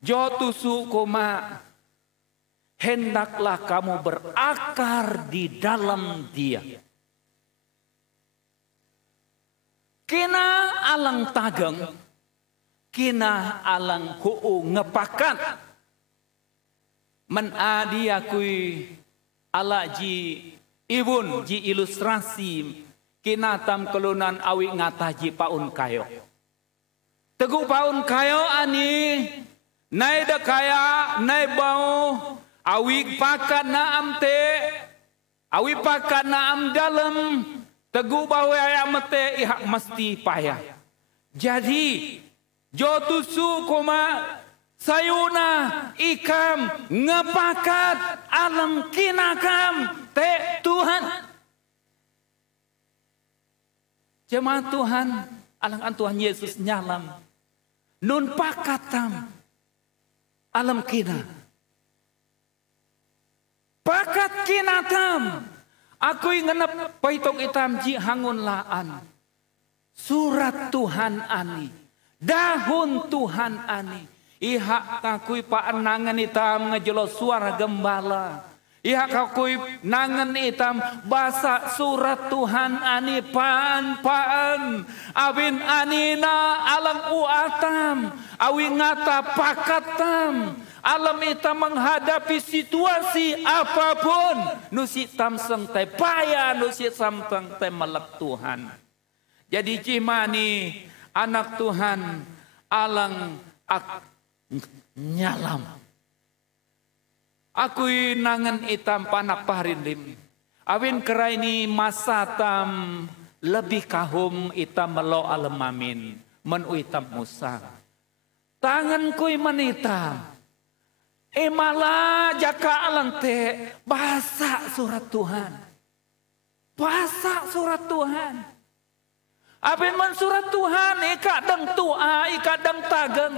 Jotusu koma hendaklah kamu berakar di dalam Dia. Kena alang tageng kina alang kuu ngepakat menadi akui ala ji ibun ji ilustrasi kina tam kelunan awi ngataji paun kayo teguh paun kayo ani nai da kaya nai bau awi pakat na amte awi pakat na am dalam teguh bau ayam mete ihak mesti payah jadi jotusu koma sayuna ikam ngepakat alam kinakam te Tuhan. Jemaat Tuhan, alang Tuhan Yesus nyalam. Nun pakatam alam kina. Pakat kinatam. Aku ngenep paitok itam ji hangun laan. Surat Tuhan ani. Dahun Tuhan ani. Ihak kakui paanangan itam ngejelo suara gembala. Ihak kakui nangan itam basa surat Tuhan ani paan. Awin anina alang uatam. Awi ngata pakatam. Alam itam menghadapi situasi apapun. Nusi tam seng te payah. Nusi tam seng te melek Tuhan. Jadi cimani. Anak Tuhan alang nyalam. Aku nangan itam panak parindim. Awin kerai ni masa tam lebih kahum itam melo alam amin. Menu itam Musa. Tangan kui menita. Malah jaka alang te bahasa surat Tuhan. Bahasa surat Tuhan. Abin man surat Tuhan ika dang tua ika dang tageng.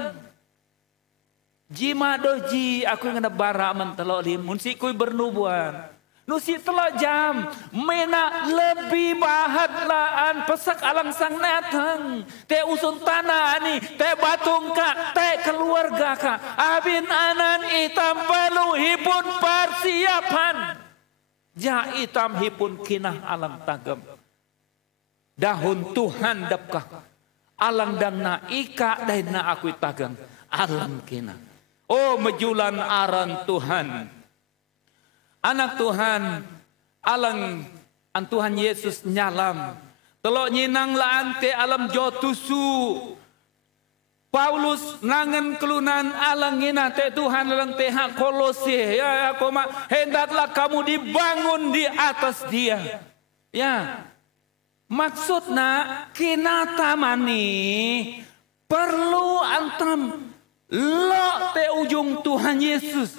Jima doji aku ngena bara mentelo limun si kui bernubuan. Nusi telo jam mena lebih bahat laan pesak alang sang neteng. Te usun tanah ni te batung ka te keluarga ka. Abin anan itam perlu hipun persiapan. Ja itam hipun kinah alam tagem. Dahun Tuhan dapkah alang dan na ika dan na aku tagang alam kina. Oh mejulan aran Tuhan. Anak Tuhan alang an Tuhan Yesus nyalam. Telok nyinang laan te alam jotusu. Paulus nangan kelunan alang ngina te Tuhan alang te hak Kolose. Ya koma hendaklah kamu dibangun di atas Dia. Ya. Maksudna kinata mani perlu antam lo te ujung Tuhan Yesus.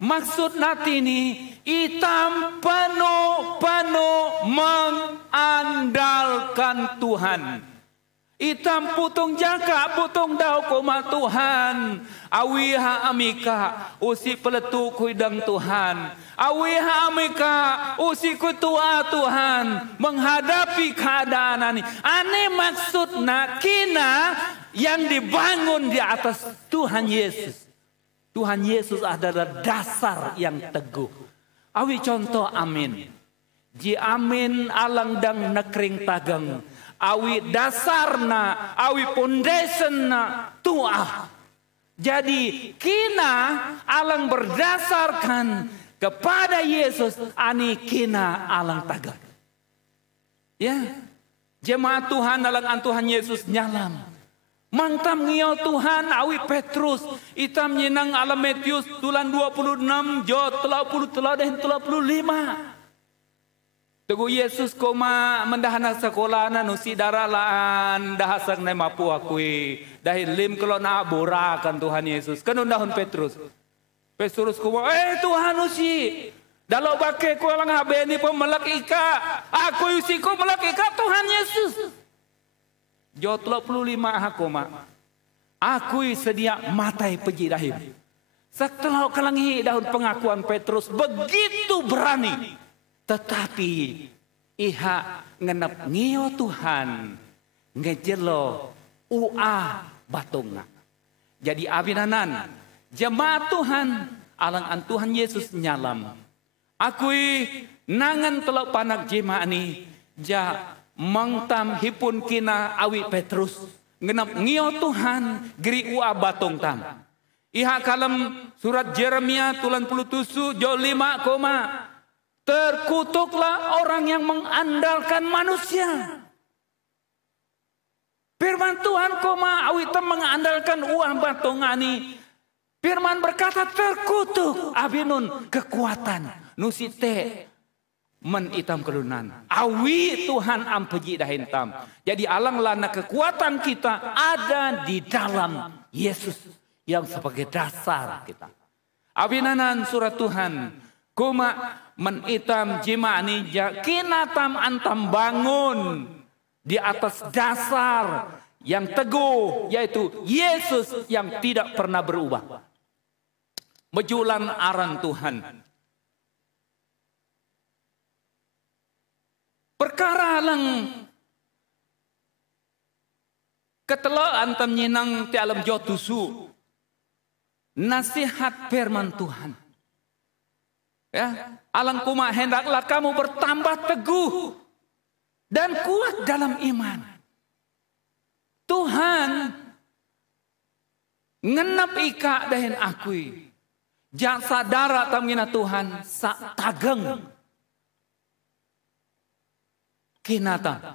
Maksud nanti ini itam penuh mengandalkan Tuhan. Itam putung jaka putung dau koma Tuhan. Awiha amika usi peletu kuidang Tuhan. Awiha amika usi kutua Tuhan. Menghadapi keadaan ini. Ane maksudna kina yang dibangun di atas Tuhan Yesus. Tuhan Yesus adalah dasar yang teguh. Awi contoh amin. Ji amin alang dang nekring tagang. Awi dasarna, awi pondasionna tuah. Jadi kina alang berdasarkan kepada Yesus, ani kina alang tagang. Ya, jemaat Tuhan alang Tuhan Yesus nyalam. Mangtam ngio Tuhan awi Petrus itam nyenang alam Matius tulan 26 jo 30 dan 35. Teguh Yesus koma mendahana sekolah na nusi daralaan dahasang na mapu akui dahil lim kalau na borakan Tuhan Yesus kan undahon Petrus. Petrus koma Tuhan nusi dalau bake ko lang habeni pemelak ika aku yusi ko melak ika Tuhan Yesus. Jo 35 hakoma. Aku sedia matai peji dahim. Setelah kalangi daun pengakuan Petrus begitu berani. Tetapi iha ngenep ngio Tuhan ngejelo ua batungna. Jadi abinanan jemaat Tuhan alang Tuhan Yesus nyalam. Akui nangan telok panak jemaat ni ja mangtam hipun kina awi Petrus ngenep ngio Tuhan geri ua batung tam. Iha kalem surat Jeremia tulan 27 jo 5 koma. Terkutuklah orang yang mengandalkan manusia. Firman Tuhan koma awitam mengandalkan uang batongani. Firman berkata terkutuk abinun kekuatan nusite men itam kelunan. Awi Tuhan ampeji dahintam. Jadi alang lana kekuatan kita ada di dalam Yesus yang sebagai dasar kita. Abinanan surat Tuhan koma menitam jimani kinatam antam bangun di atas dasar yang teguh yaitu Yesus yang tidak pernah berubah. Mejulan aran Tuhan. Perkara lang ketelo antam nyinang ti alam jotusu nasihat firman Tuhan. Ya, alang kuma hendaklah kamu bertambah teguh dan kuat dalam iman. Tuhan ngenap ika dahin akui. Jasa darah tamgina Tuhan sa tageng. Kinata.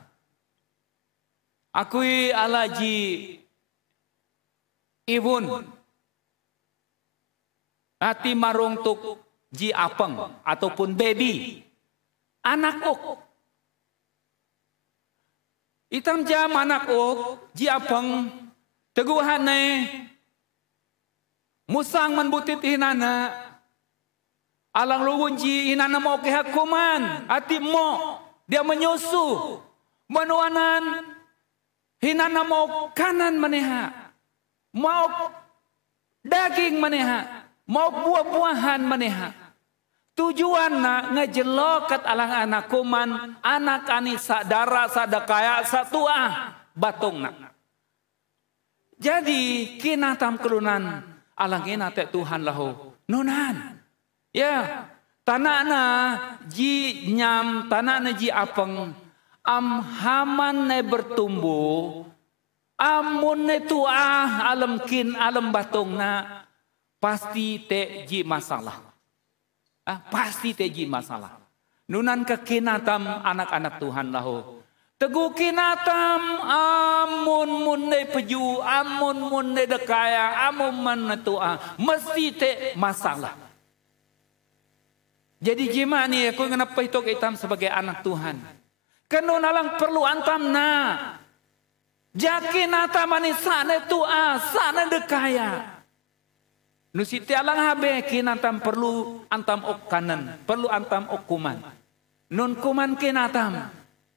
Akui alaji ibun. Hati marung tuk ji apeng ataupun baby anak ok itam jam anak ok ji apeng teguhane musang menbutit hinana alang luwun ji hinana mau kehakuman hati mo dia menyusu menuanan hinana mau kanan meneha mau daging meneha mau buah-buahan meneha. Tujuan na ngejelokat alang anak kuman anak ani sadara sadakaya satua batong na. Jadi kinatam kelunan alang ina te Tuhan lahu nunan. Ya tanana ji nyam tanana ji apeng am haman ne bertumbuh amun ne tuah alam kin alam batong na pasti te ji masalah. Pasti teji masalah. Nunan kekinatam anak-anak Tuhan lahu. Teguh kinatam amun munne peju, amun munne dekaya, amun menetua. Mesti te masalah. Jadi gimana nih aku kenapa itu hitam sebagai anak Tuhan. Kenun alang perlu antam na. Jakin atamani sana tua, sana dekaya. Nusiti alang habe kinatam perlu antam ok kanan, perlu antam ok kuman. Nun kuman kinatam.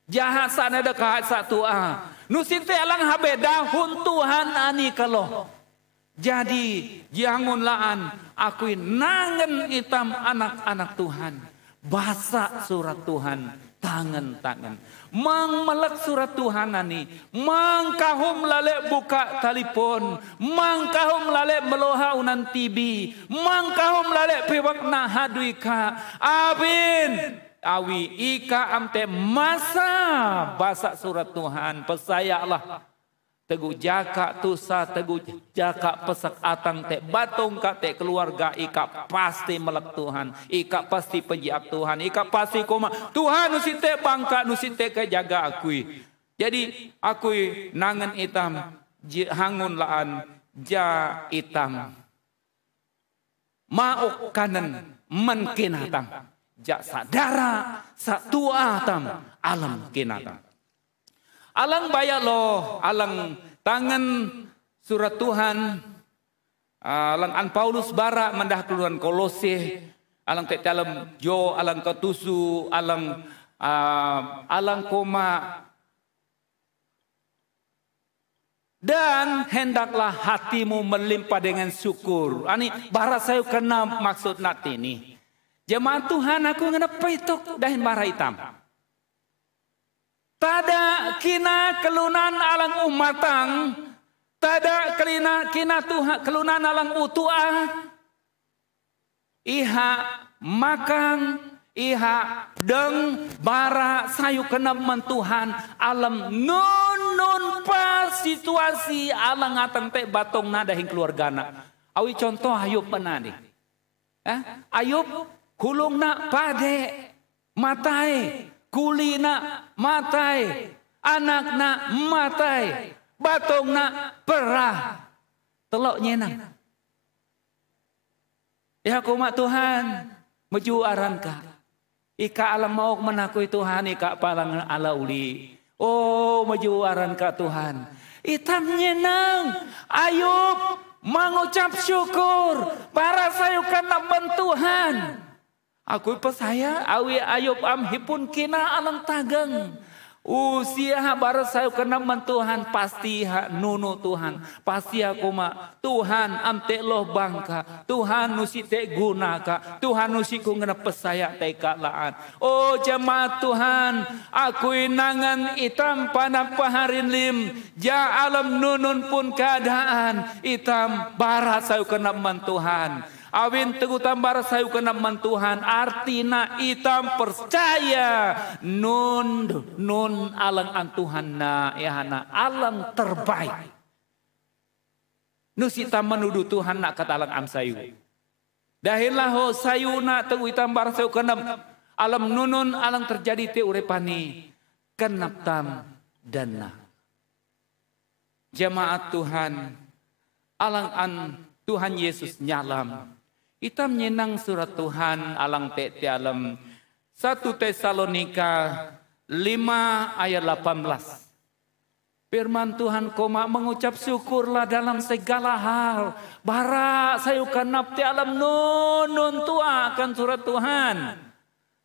Jahat sana dekaya satu a. Nusiti alang habe dahun Tuhan ani kaloh. Jadi jangan laan akui nangen itam anak-anak Tuhan. Baca surat Tuhan tangan-tangan. Melek surat Tuhan ani. Mangkahum lale buka telepon. Mangkahum lale meloha unan TV. Mangkahum lale pewak na haduika. Abin. Awi ika amte masa baca surat Tuhan. Percayalah. Tegu jaka tusa, tegu jaka pesak atang te batong ka te keluarga ika pasti melek Tuhan, ika pasti penjiap Tuhan, ika pasti koma Tuhan nusite bangka nusite kejaga akui. Jadi akui nangan itam hangun laan ja itam maok kanan men kinatam ja sadara satua tam alam kinatam. Alang bayak loh, alang tangan surat Tuhan, alang an Paulus bara mendah keluaran Kolose, alang te dalam jo, alang ketusu, alang koma. Dan hendaklah hatimu melimpah dengan syukur. Ani bara saya kena maksud nanti ini. Jemaat Tuhan aku ngenapa itu dahin bara hitam. Tada kina kelunan alang umatang, tada kina Tuhan kelunan alang utua, iha makan, iha deng bara sayu kena mentuhan alam nun pas situasi alang atang te batong nada hing keluargana. Awi contoh Ayub penadi, Ayub kulung nak pade matai. Kulina matai, anak na matai, batong na perah, telok nyenang. Ya kumat Tuhan, meju aranka. Ika alam mau menakui Tuhan, ika palang ala uli. Oh meju aranka Tuhan. Itam nyenang, Ayub mengucap syukur, para sayukan naban Tuhan. Aku percaya awi Ayub amhipun kina alang tagang. Usia bara saya kena mentuhan pasti ha nunu Tuhan. Pasti aku ma Tuhan amte loh bangka. Tuhan nusi te gunaka. Tuhan nusi ku ngena pesaya teka laan. Oh jemaat Tuhan, aku inangan itam panapaharin lim. Ja alam nunun pun keadaan itam bara saya kena mentuhan. Awin teguh tambar sayu kena Tuhan artina itam percaya nun alang an Tuhan na yahana alang terbaik. Nusita menuduh Tuhan nak kata alang am sayu. Dahilah ho sayu na teguh tambar sayu kena alam nunun alang terjadi te urepani kenap tam dan na. Jemaat Tuhan alang an Tuhan Yesus nyalam. Kita menyenang surat Tuhan alang te alam 1 Tesalonika 5 ayat 18. Firman Tuhan koma mengucap syukurlah dalam segala hal. Bara sayukan napti alam nun tua akan surat Tuhan.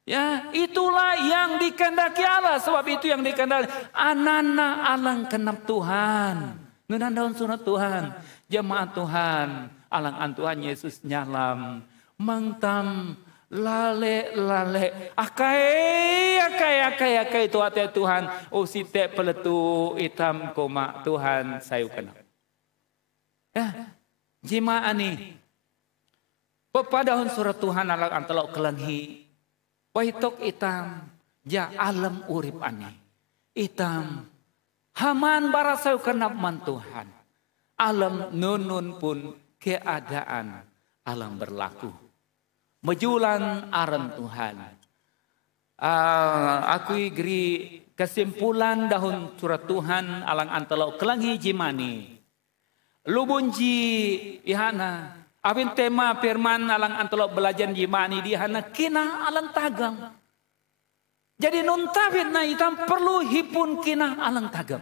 Ya, itulah yang dikehendaki Allah, sebab itu yang dikehendaki anana alang kenap Tuhan. Nunan daun surat Tuhan, jemaat Tuhan. Alang an Tuhan Yesus nyalam mangtam lale akai itu hati Tuhan usite peletu itam koma Tuhan sayu kena ya jima ani pepadahun surat Tuhan alang antelok kelenghi waitok itam ja alam urip ani itam haman bara sayu kena man Tuhan alam nunun pun keadaan alam berlaku. Mejulan aran Tuhan. Aku igri kesimpulan dahun surat Tuhan alang antelau kelangi jimani. Lubunji ihana. Abin tema firman alang antelau belajan jimani dihana kina alang tagang. Jadi nun tawidna itam perlu hipun kinah alang tagam.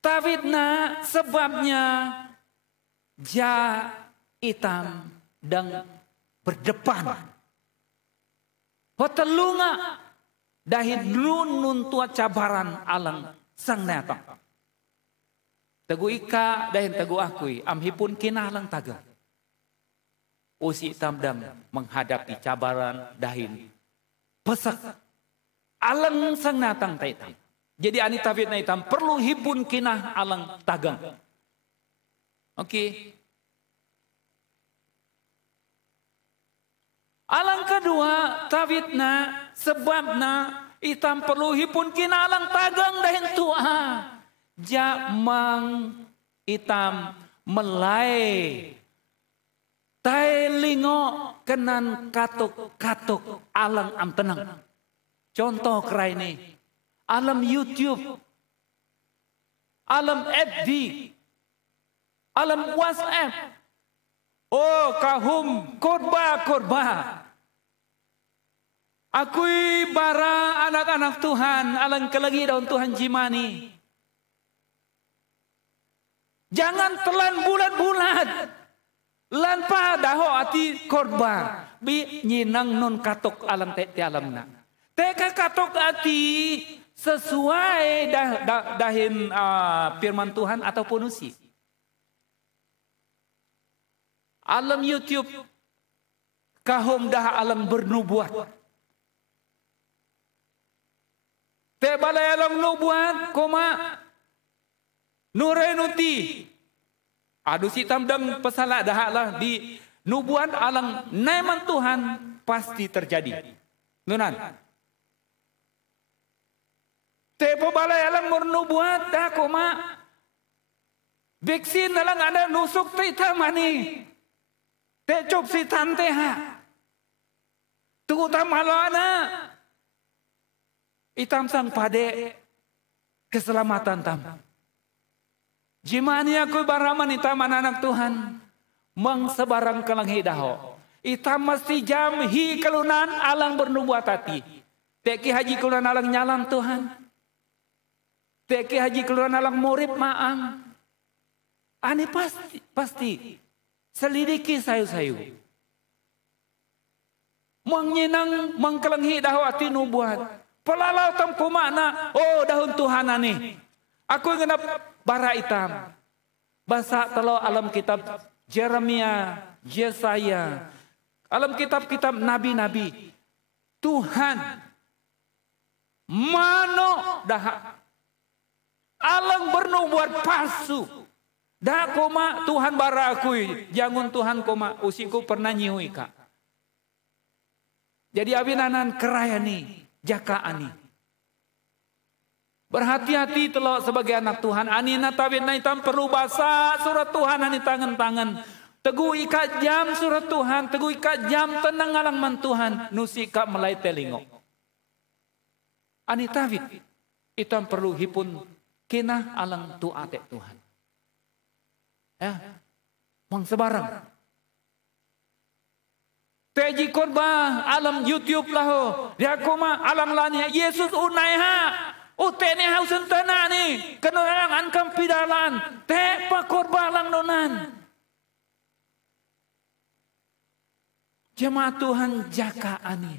Tawidna sebabnya ja itam dan berdepan. Hotelunga dahin nun tua cabaran alang sang netang. Tegu ika dahin tegu akui amhipun kinah alang tagam. Usi itam dan menghadapi cabaran dahin pesak alang sang natang taitam. Jadi ani tawidna itam perlu hipun kinah alang tagang. Oke. Alang kedua tawidna sebabna itam perlu hipun kinah alang tagang dahin tua. Jamang itam melai tailingo kenan katuk-katuk alang am tenang. Contoh kerai ini, alam YouTube, alam FB, alam WhatsApp. Oh kahum korba. Akui bara anak-anak Tuhan, alang kelagi daun Tuhan jimani. Jangan telan bulat-bulat. Lan pa daho ati korba bi nyinang non katok alam te alamna. Teka katok ati sesuai dahin firman Tuhan ataupun usi. Alam YouTube kahum dah alam bernubuat. Te balai alam nubuat koma nurenuti. Adu si tamdang pesala dahalah di nubuan alang neman Tuhan pasti terjadi. Nunan. Tepo balai alang bernubuat dah koma. Vaksin alang ada nusuk tita mani. Te cop si tante ha. Tu tamalana. Itam sang pade keselamatan tam. Jimani aku baraman itam anak Tuhan. Mang sebarang kelang hidaho. Itam mesti jam hi kelunan alang bernubuat hati. Teki haji kelunan alang nyalam Tuhan. Teki haji kelunan alang murid maang. Ani pasti. Selidiki sayu-sayu. Mang nyenang mang kelang hidaho hati nubuat. Pelalau tam kumana. Oh dahun Tuhan ani. Aku genap bara hitam. Bahasa telo alam kitab Jeremia, Yesaya. Alam kitab-kitab nabi-nabi. Tuhan. Mano dah. Alang bernubuat palsu. Dah koma Tuhan bara akui. Jangan Tuhan koma usiku pernah nyihui kak. Jadi abinanan kerayani. Jaka ani. Berhati-hati telo sebagai anak Tuhan. Anina tawidna itam perlu bahasa surat Tuhan ani tangan-tangan. Teguh ikat jam surat Tuhan. Teguh ikat jam tenang alang man Tuhan. Nusika melai telingo. Ani tawid. Itam perlu hipun kinah alang tuate Tuhan. Ya. Mang sebarang. Teji korba alam YouTube laho. Dia koma alang lani. Yesus unai ha. Utene hausen tanah ni. Kenurang ankam pidalan. Te pa korba alang nonan. Jemaat Tuhan jaka ani.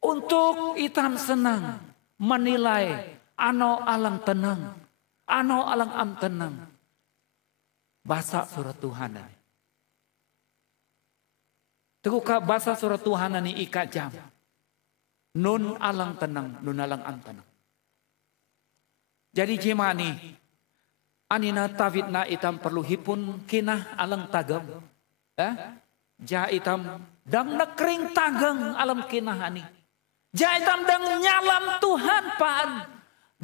Untuk itam senang. Menilai. Ano alang tenang. Ano alang am tenang. Bahasa surat Tuhan ani. Teguka bahasa surat Tuhan ani ika jam. Nun alang tenang, nun alang am tenang. Jadi jemani, anina tawidna itam perlu hipun kinah alang tagam. Ja itam dang nekring tagang alam kinah ani. Ja itam dang nyalam Tuhan paan.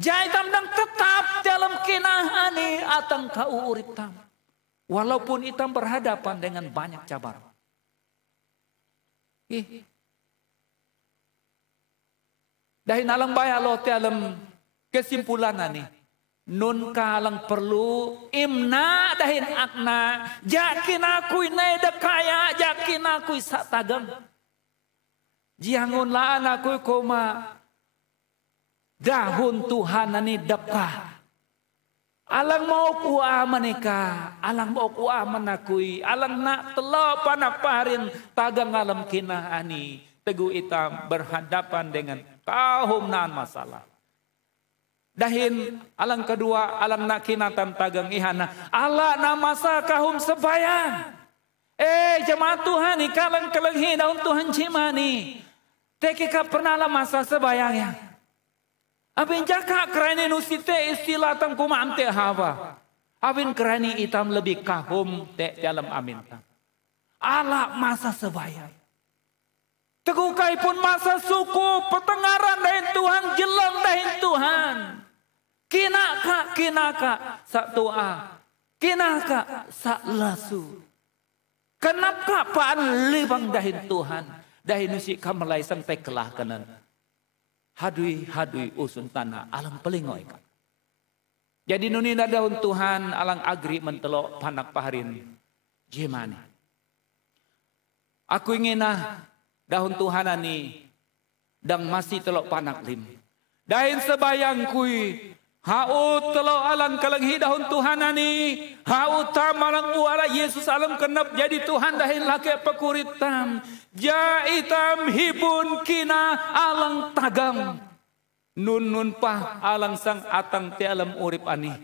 Ja itam dang tetap dalam kinah ani atang kau urip tam. Walaupun itam berhadapan dengan banyak cabaran. Dahin alang baya lo te alam kesimpulan ani. Nun kalang perlu imna dahin akna. Jakin aku inay dekaya, jakin aku isatagam. Jangan lah anakku koma dahun Tuhan ani dapkah. Alang mau kuah menika, alang mau kuah menakui, alang nak telok panak parin tagang alam kina ani. Teguh hitam berhadapan dengan kaum nan masalah. Dahin alang kedua, alang nak kinatan tagang ihana. Allah na masa kahum sebayang. Jemaat Tuhan ni kalang kelenghi daun Tuhan cimani. Tekika pernah lah masa sebayang ya. Abin jaka kerani nusite istilah tam kumam te hawa. Abin kerani hitam lebih kahum te dalam amin tam. Allah masa sebayang. Tegukai pun masa suku pertengaran dahin Tuhan, jelang dahin Tuhan. Kinaka sak doa. Kinaka sak lasu. Kenapa paan libang dahin Tuhan? Dahin nusi kamalai sampai kelah kanan. Hadui usun tanah alam pelingoy ka. Jadi nuni daun Tuhan alang agri mentelok panak paharin. Jemani. Aku ingin daun Tuhan ani dan masih telok panak lim. Dahin sebayang kui haut telok alang kalenghi daun Tuhan ani haut tamalang uara Yesus alam kenap jadi Tuhan dahin laki pekuritam jaitam hibun kina alang tagam nun pah alang sang atang ti alam urip ani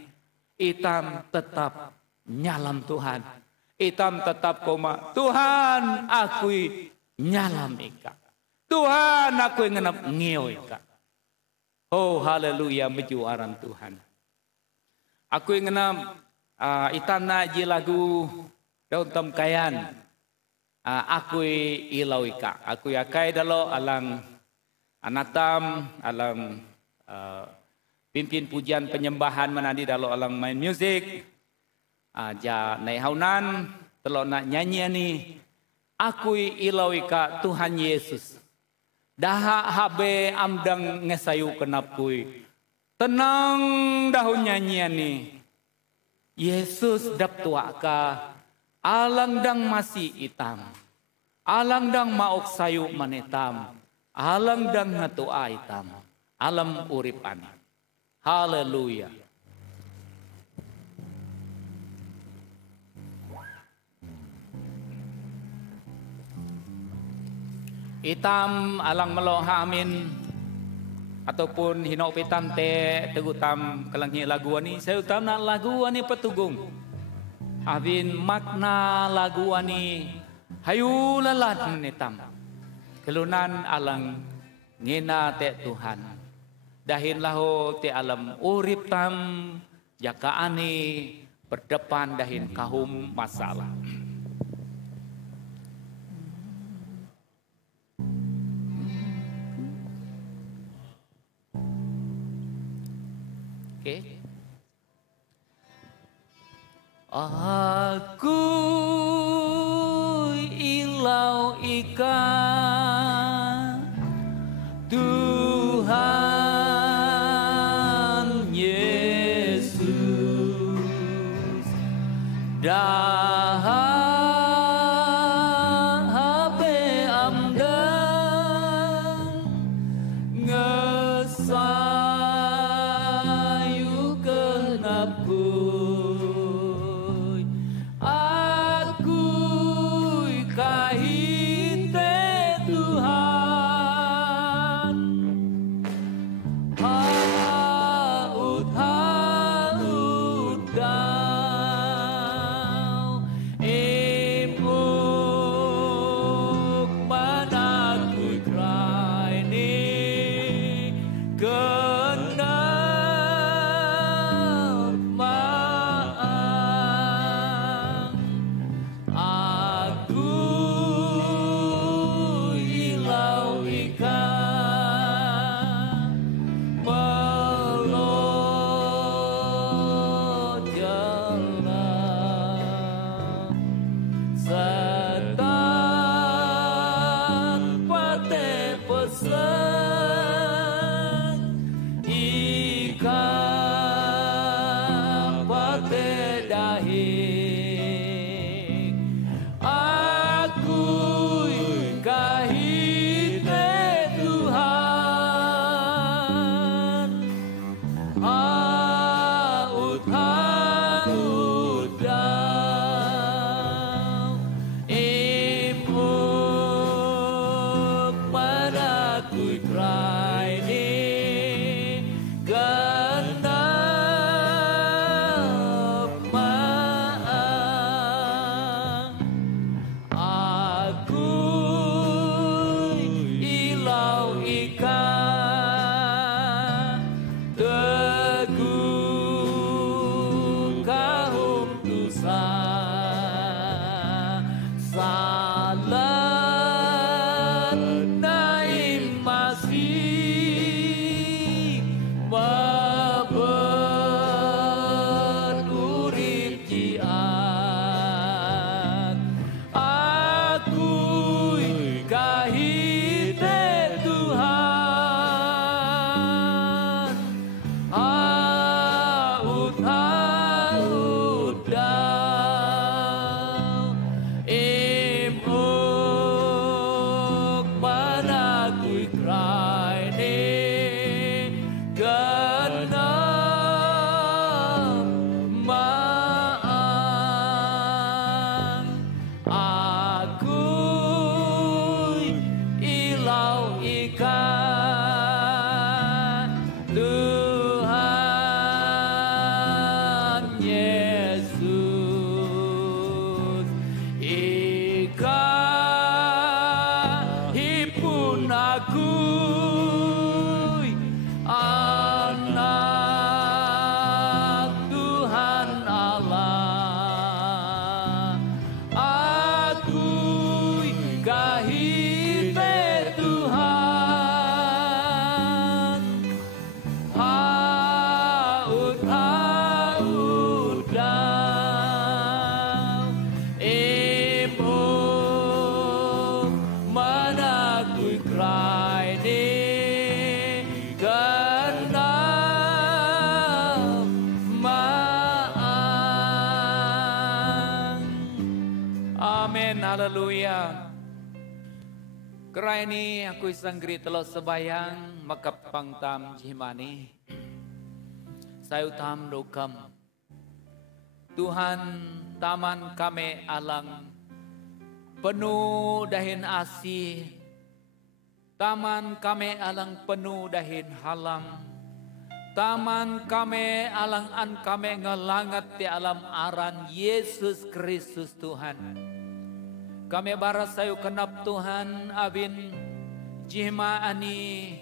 itam tetap nyalam Tuhan itam tetap koma Tuhan akui nyalam ika. Tuhan aku ngenap ngio ika. Oh haleluya mejuaran Tuhan. Aku ngenap itana ji lagu daun tam kayan. Aku ilau ika. Aku yakai dalo alang anatam alang pimpin pujian penyembahan menadi dalo alang main musik. Ja naihaunan telo nak nyanyi ni. Akui ilawika Tuhan Yesus. Daha habe amdang ngesayu kenapui. Tenang dahun nyanyian ni. Yesus dap tuaka. Alang dang masih hitam. Alang dang maok sayu manetam. Alang dang ngatua hitam. Alam urip ani. Haleluya. Itam alang meloha amin ataupun hinopitam te tegutam kelanghi lagu ani saya utam na lagu ani petugung abin makna lagu ani hayu lalat nitam kelunan alang ngina te Tuhan dahin laho te alam urip tam jaka ani berdepan dahin kahum masalah. Okay. Aku ilau ika Tuhan Yesus dahabe amdan ngesayu kenapui aku kahinte Tuhan haut dau haleluya. Kerai ini aku sanggri telok sebayang makapang tam jimani. Sayu tam dokam. Tuhan taman kami alang penuh dahin asih. Taman kami alang penuh dahin halang. Taman kami alang an kami ngelangat di alam aran Yesus Kristus Tuhan. Kami baras sayu kenap Tuhan abin jihma ani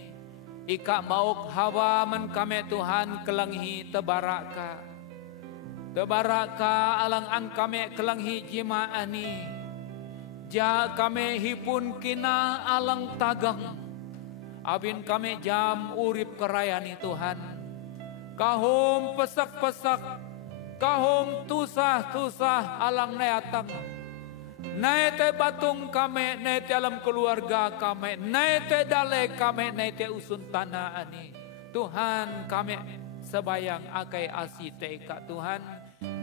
ika mauk hawa man kami Tuhan kelanghi tebaraka. Tebaraka alang an kami kelanghi jihma ani. Ja kami hipun kina alang tagang. Abin kami jam urip kerayani Tuhan. Kahum pesak-pesak, kahum tusah-tusah alang neatang. Naite batung kami, naite alam keluarga kami, naite dale kami, naite usun tanah ani. Tuhan kami sebayang akai asite ka Tuhan.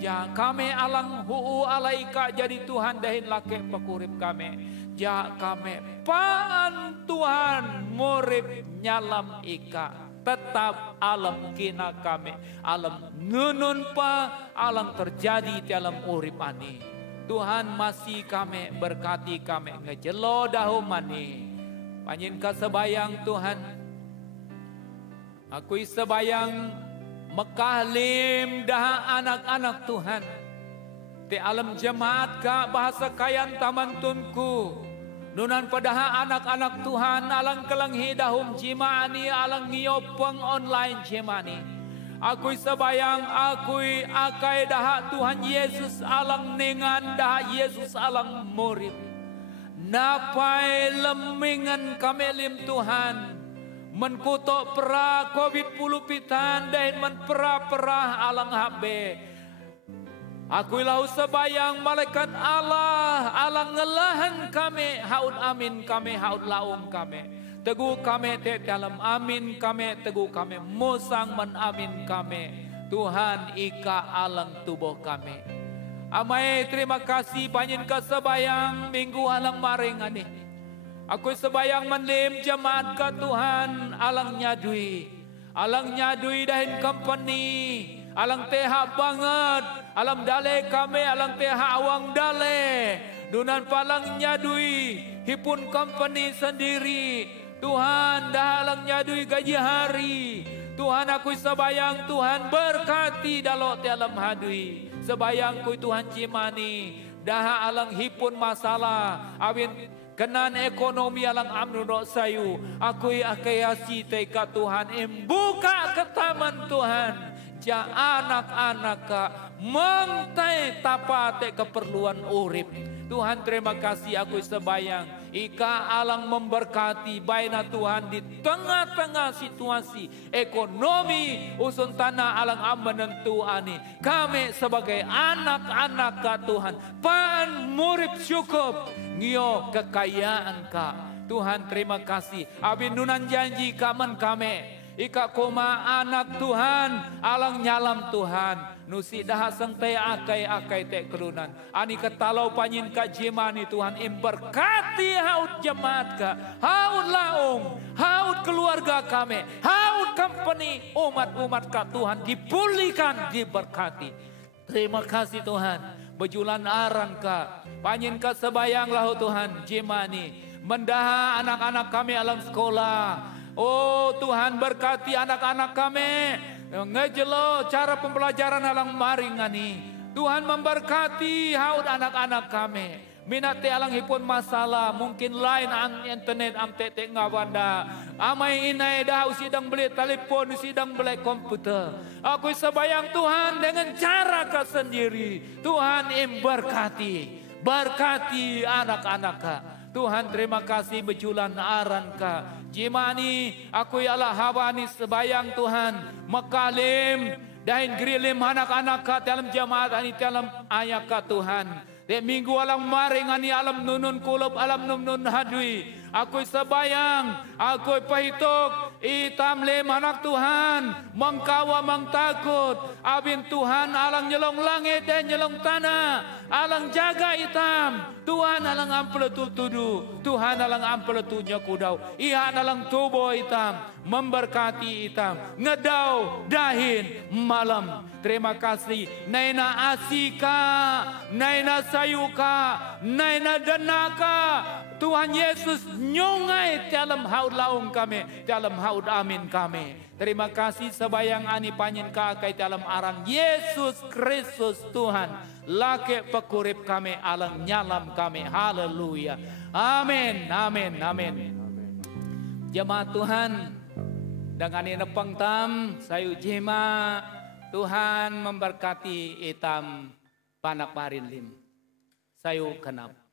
Ja kami alang huu alaika jadi Tuhan dahin lake pakurip kami. Ja kami paan Tuhan murip nyalam ika. Tetap alam kina kami, alam nunun pa, alam terjadi di alam urip ani. Tuhan masih kami berkati kami ngejelo dahu mani. Panjen ka sebayang Tuhan. Aku sebayang mekalim dah anak-anak Tuhan. Di alam jemaat ka bahasa kayan taman tunku. Nunan padaha anak-anak Tuhan alang kelanghi dahum jimani alang ngiyopeng online jimani. Akui sebayang akui akai daha Tuhan Yesus alang nengan daha Yesus alang murid. Napai lemingan kami lim Tuhan. Menkutok perah COVID pulupitan dan menperah-perah alang habe. Aku lau sebayang malaikat Allah alang ngelahan kami haud amin kami haud laung kami teguh kami te dalam amin kami teguh kami musang men amin kami Tuhan ika alang tubuh kami. Amai terima kasih panjen ka sebayang minggu alang maring ani. Aku sebayang menlim jemaat ka Tuhan alang nyadui dahin company alang teha banget alam dale kami alang teha awang dale dunan palang nyadui hipun company sendiri Tuhan dah alang nyadui gaji hari Tuhan aku sebayang Tuhan berkati dalok te alam hadui sebayang ku Tuhan cimani dah alang hipun masalah awin kenan ekonomi alang amnunok sayu aku akayasi teka Tuhan buka ke taman Tuhan ja anak-anak ka mentai tapate keperluan urip Tuhan terima kasih aku sebayang ika alang memberkati baina Tuhan di tengah-tengah situasi ekonomi usun tanah alang menentu ani kami sebagai anak-anak ka Tuhan pan murip cukup ngio kekayaan ka Tuhan terima kasih abin nunan janji kaman kami ika koma anak Tuhan alang nyalam Tuhan nusi dah sengte akai te kelunan ani ketalau panyin ka jemani Tuhan berkati haud jemaat ka haud laung haud keluarga kami haud company umat-umat ka Tuhan dipulihkan diberkati terima kasih Tuhan bejulan aran ka panyin ka sebayang lahu Tuhan jemani mendaha anak-anak kami alam sekolah. Oh Tuhan berkati anak-anak kami ngejelo cara pembelajaran alang maringani. Tuhan memberkati haud anak-anak kami. Minat te alang hipun masalah mungkin lain ang internet am tete ngawanda. Amai inai dah usidang beli telepon usidang beli komputer. Aku sebayang Tuhan dengan cara kau sendiri. Tuhan berkati anak-anak ka. Tuhan terima kasih bejulan aran ka. Jimani aku ialah hawani sebayang Tuhan mekalim dahin grilim anak-anak ka dalam jemaat ani dalam ayat ka Tuhan. Dek minggu alam maring ani alam nunun kulub alam nunun hadui. Aku sebayang, aku pahitok, itam lem anak Tuhan, mengkawa mengtakut. Abin Tuhan alang nyelong langit dan nyelong tanah, alang jaga itam. Tuhan alang ampel tudu, Tuhan alang ampel tunya kudau. Ia alang tubuh itam, memberkati itam, ngedau dahin malam. Terima kasih, naina asika, naina sayuka, naina denaka. Tuhan Yesus nyungai dalam haud laung kami, dalam haud amin kami. Terima kasih sebayang ani panyin kakai dalam arang Yesus Kristus Tuhan. Lake pekurip kami alang nyalam kami. Haleluya. Amin, amin, amin. Jemaat Tuhan, dengan ini pengtam, sayu jema, Tuhan memberkati itam panak marin lim. Sayu kenap.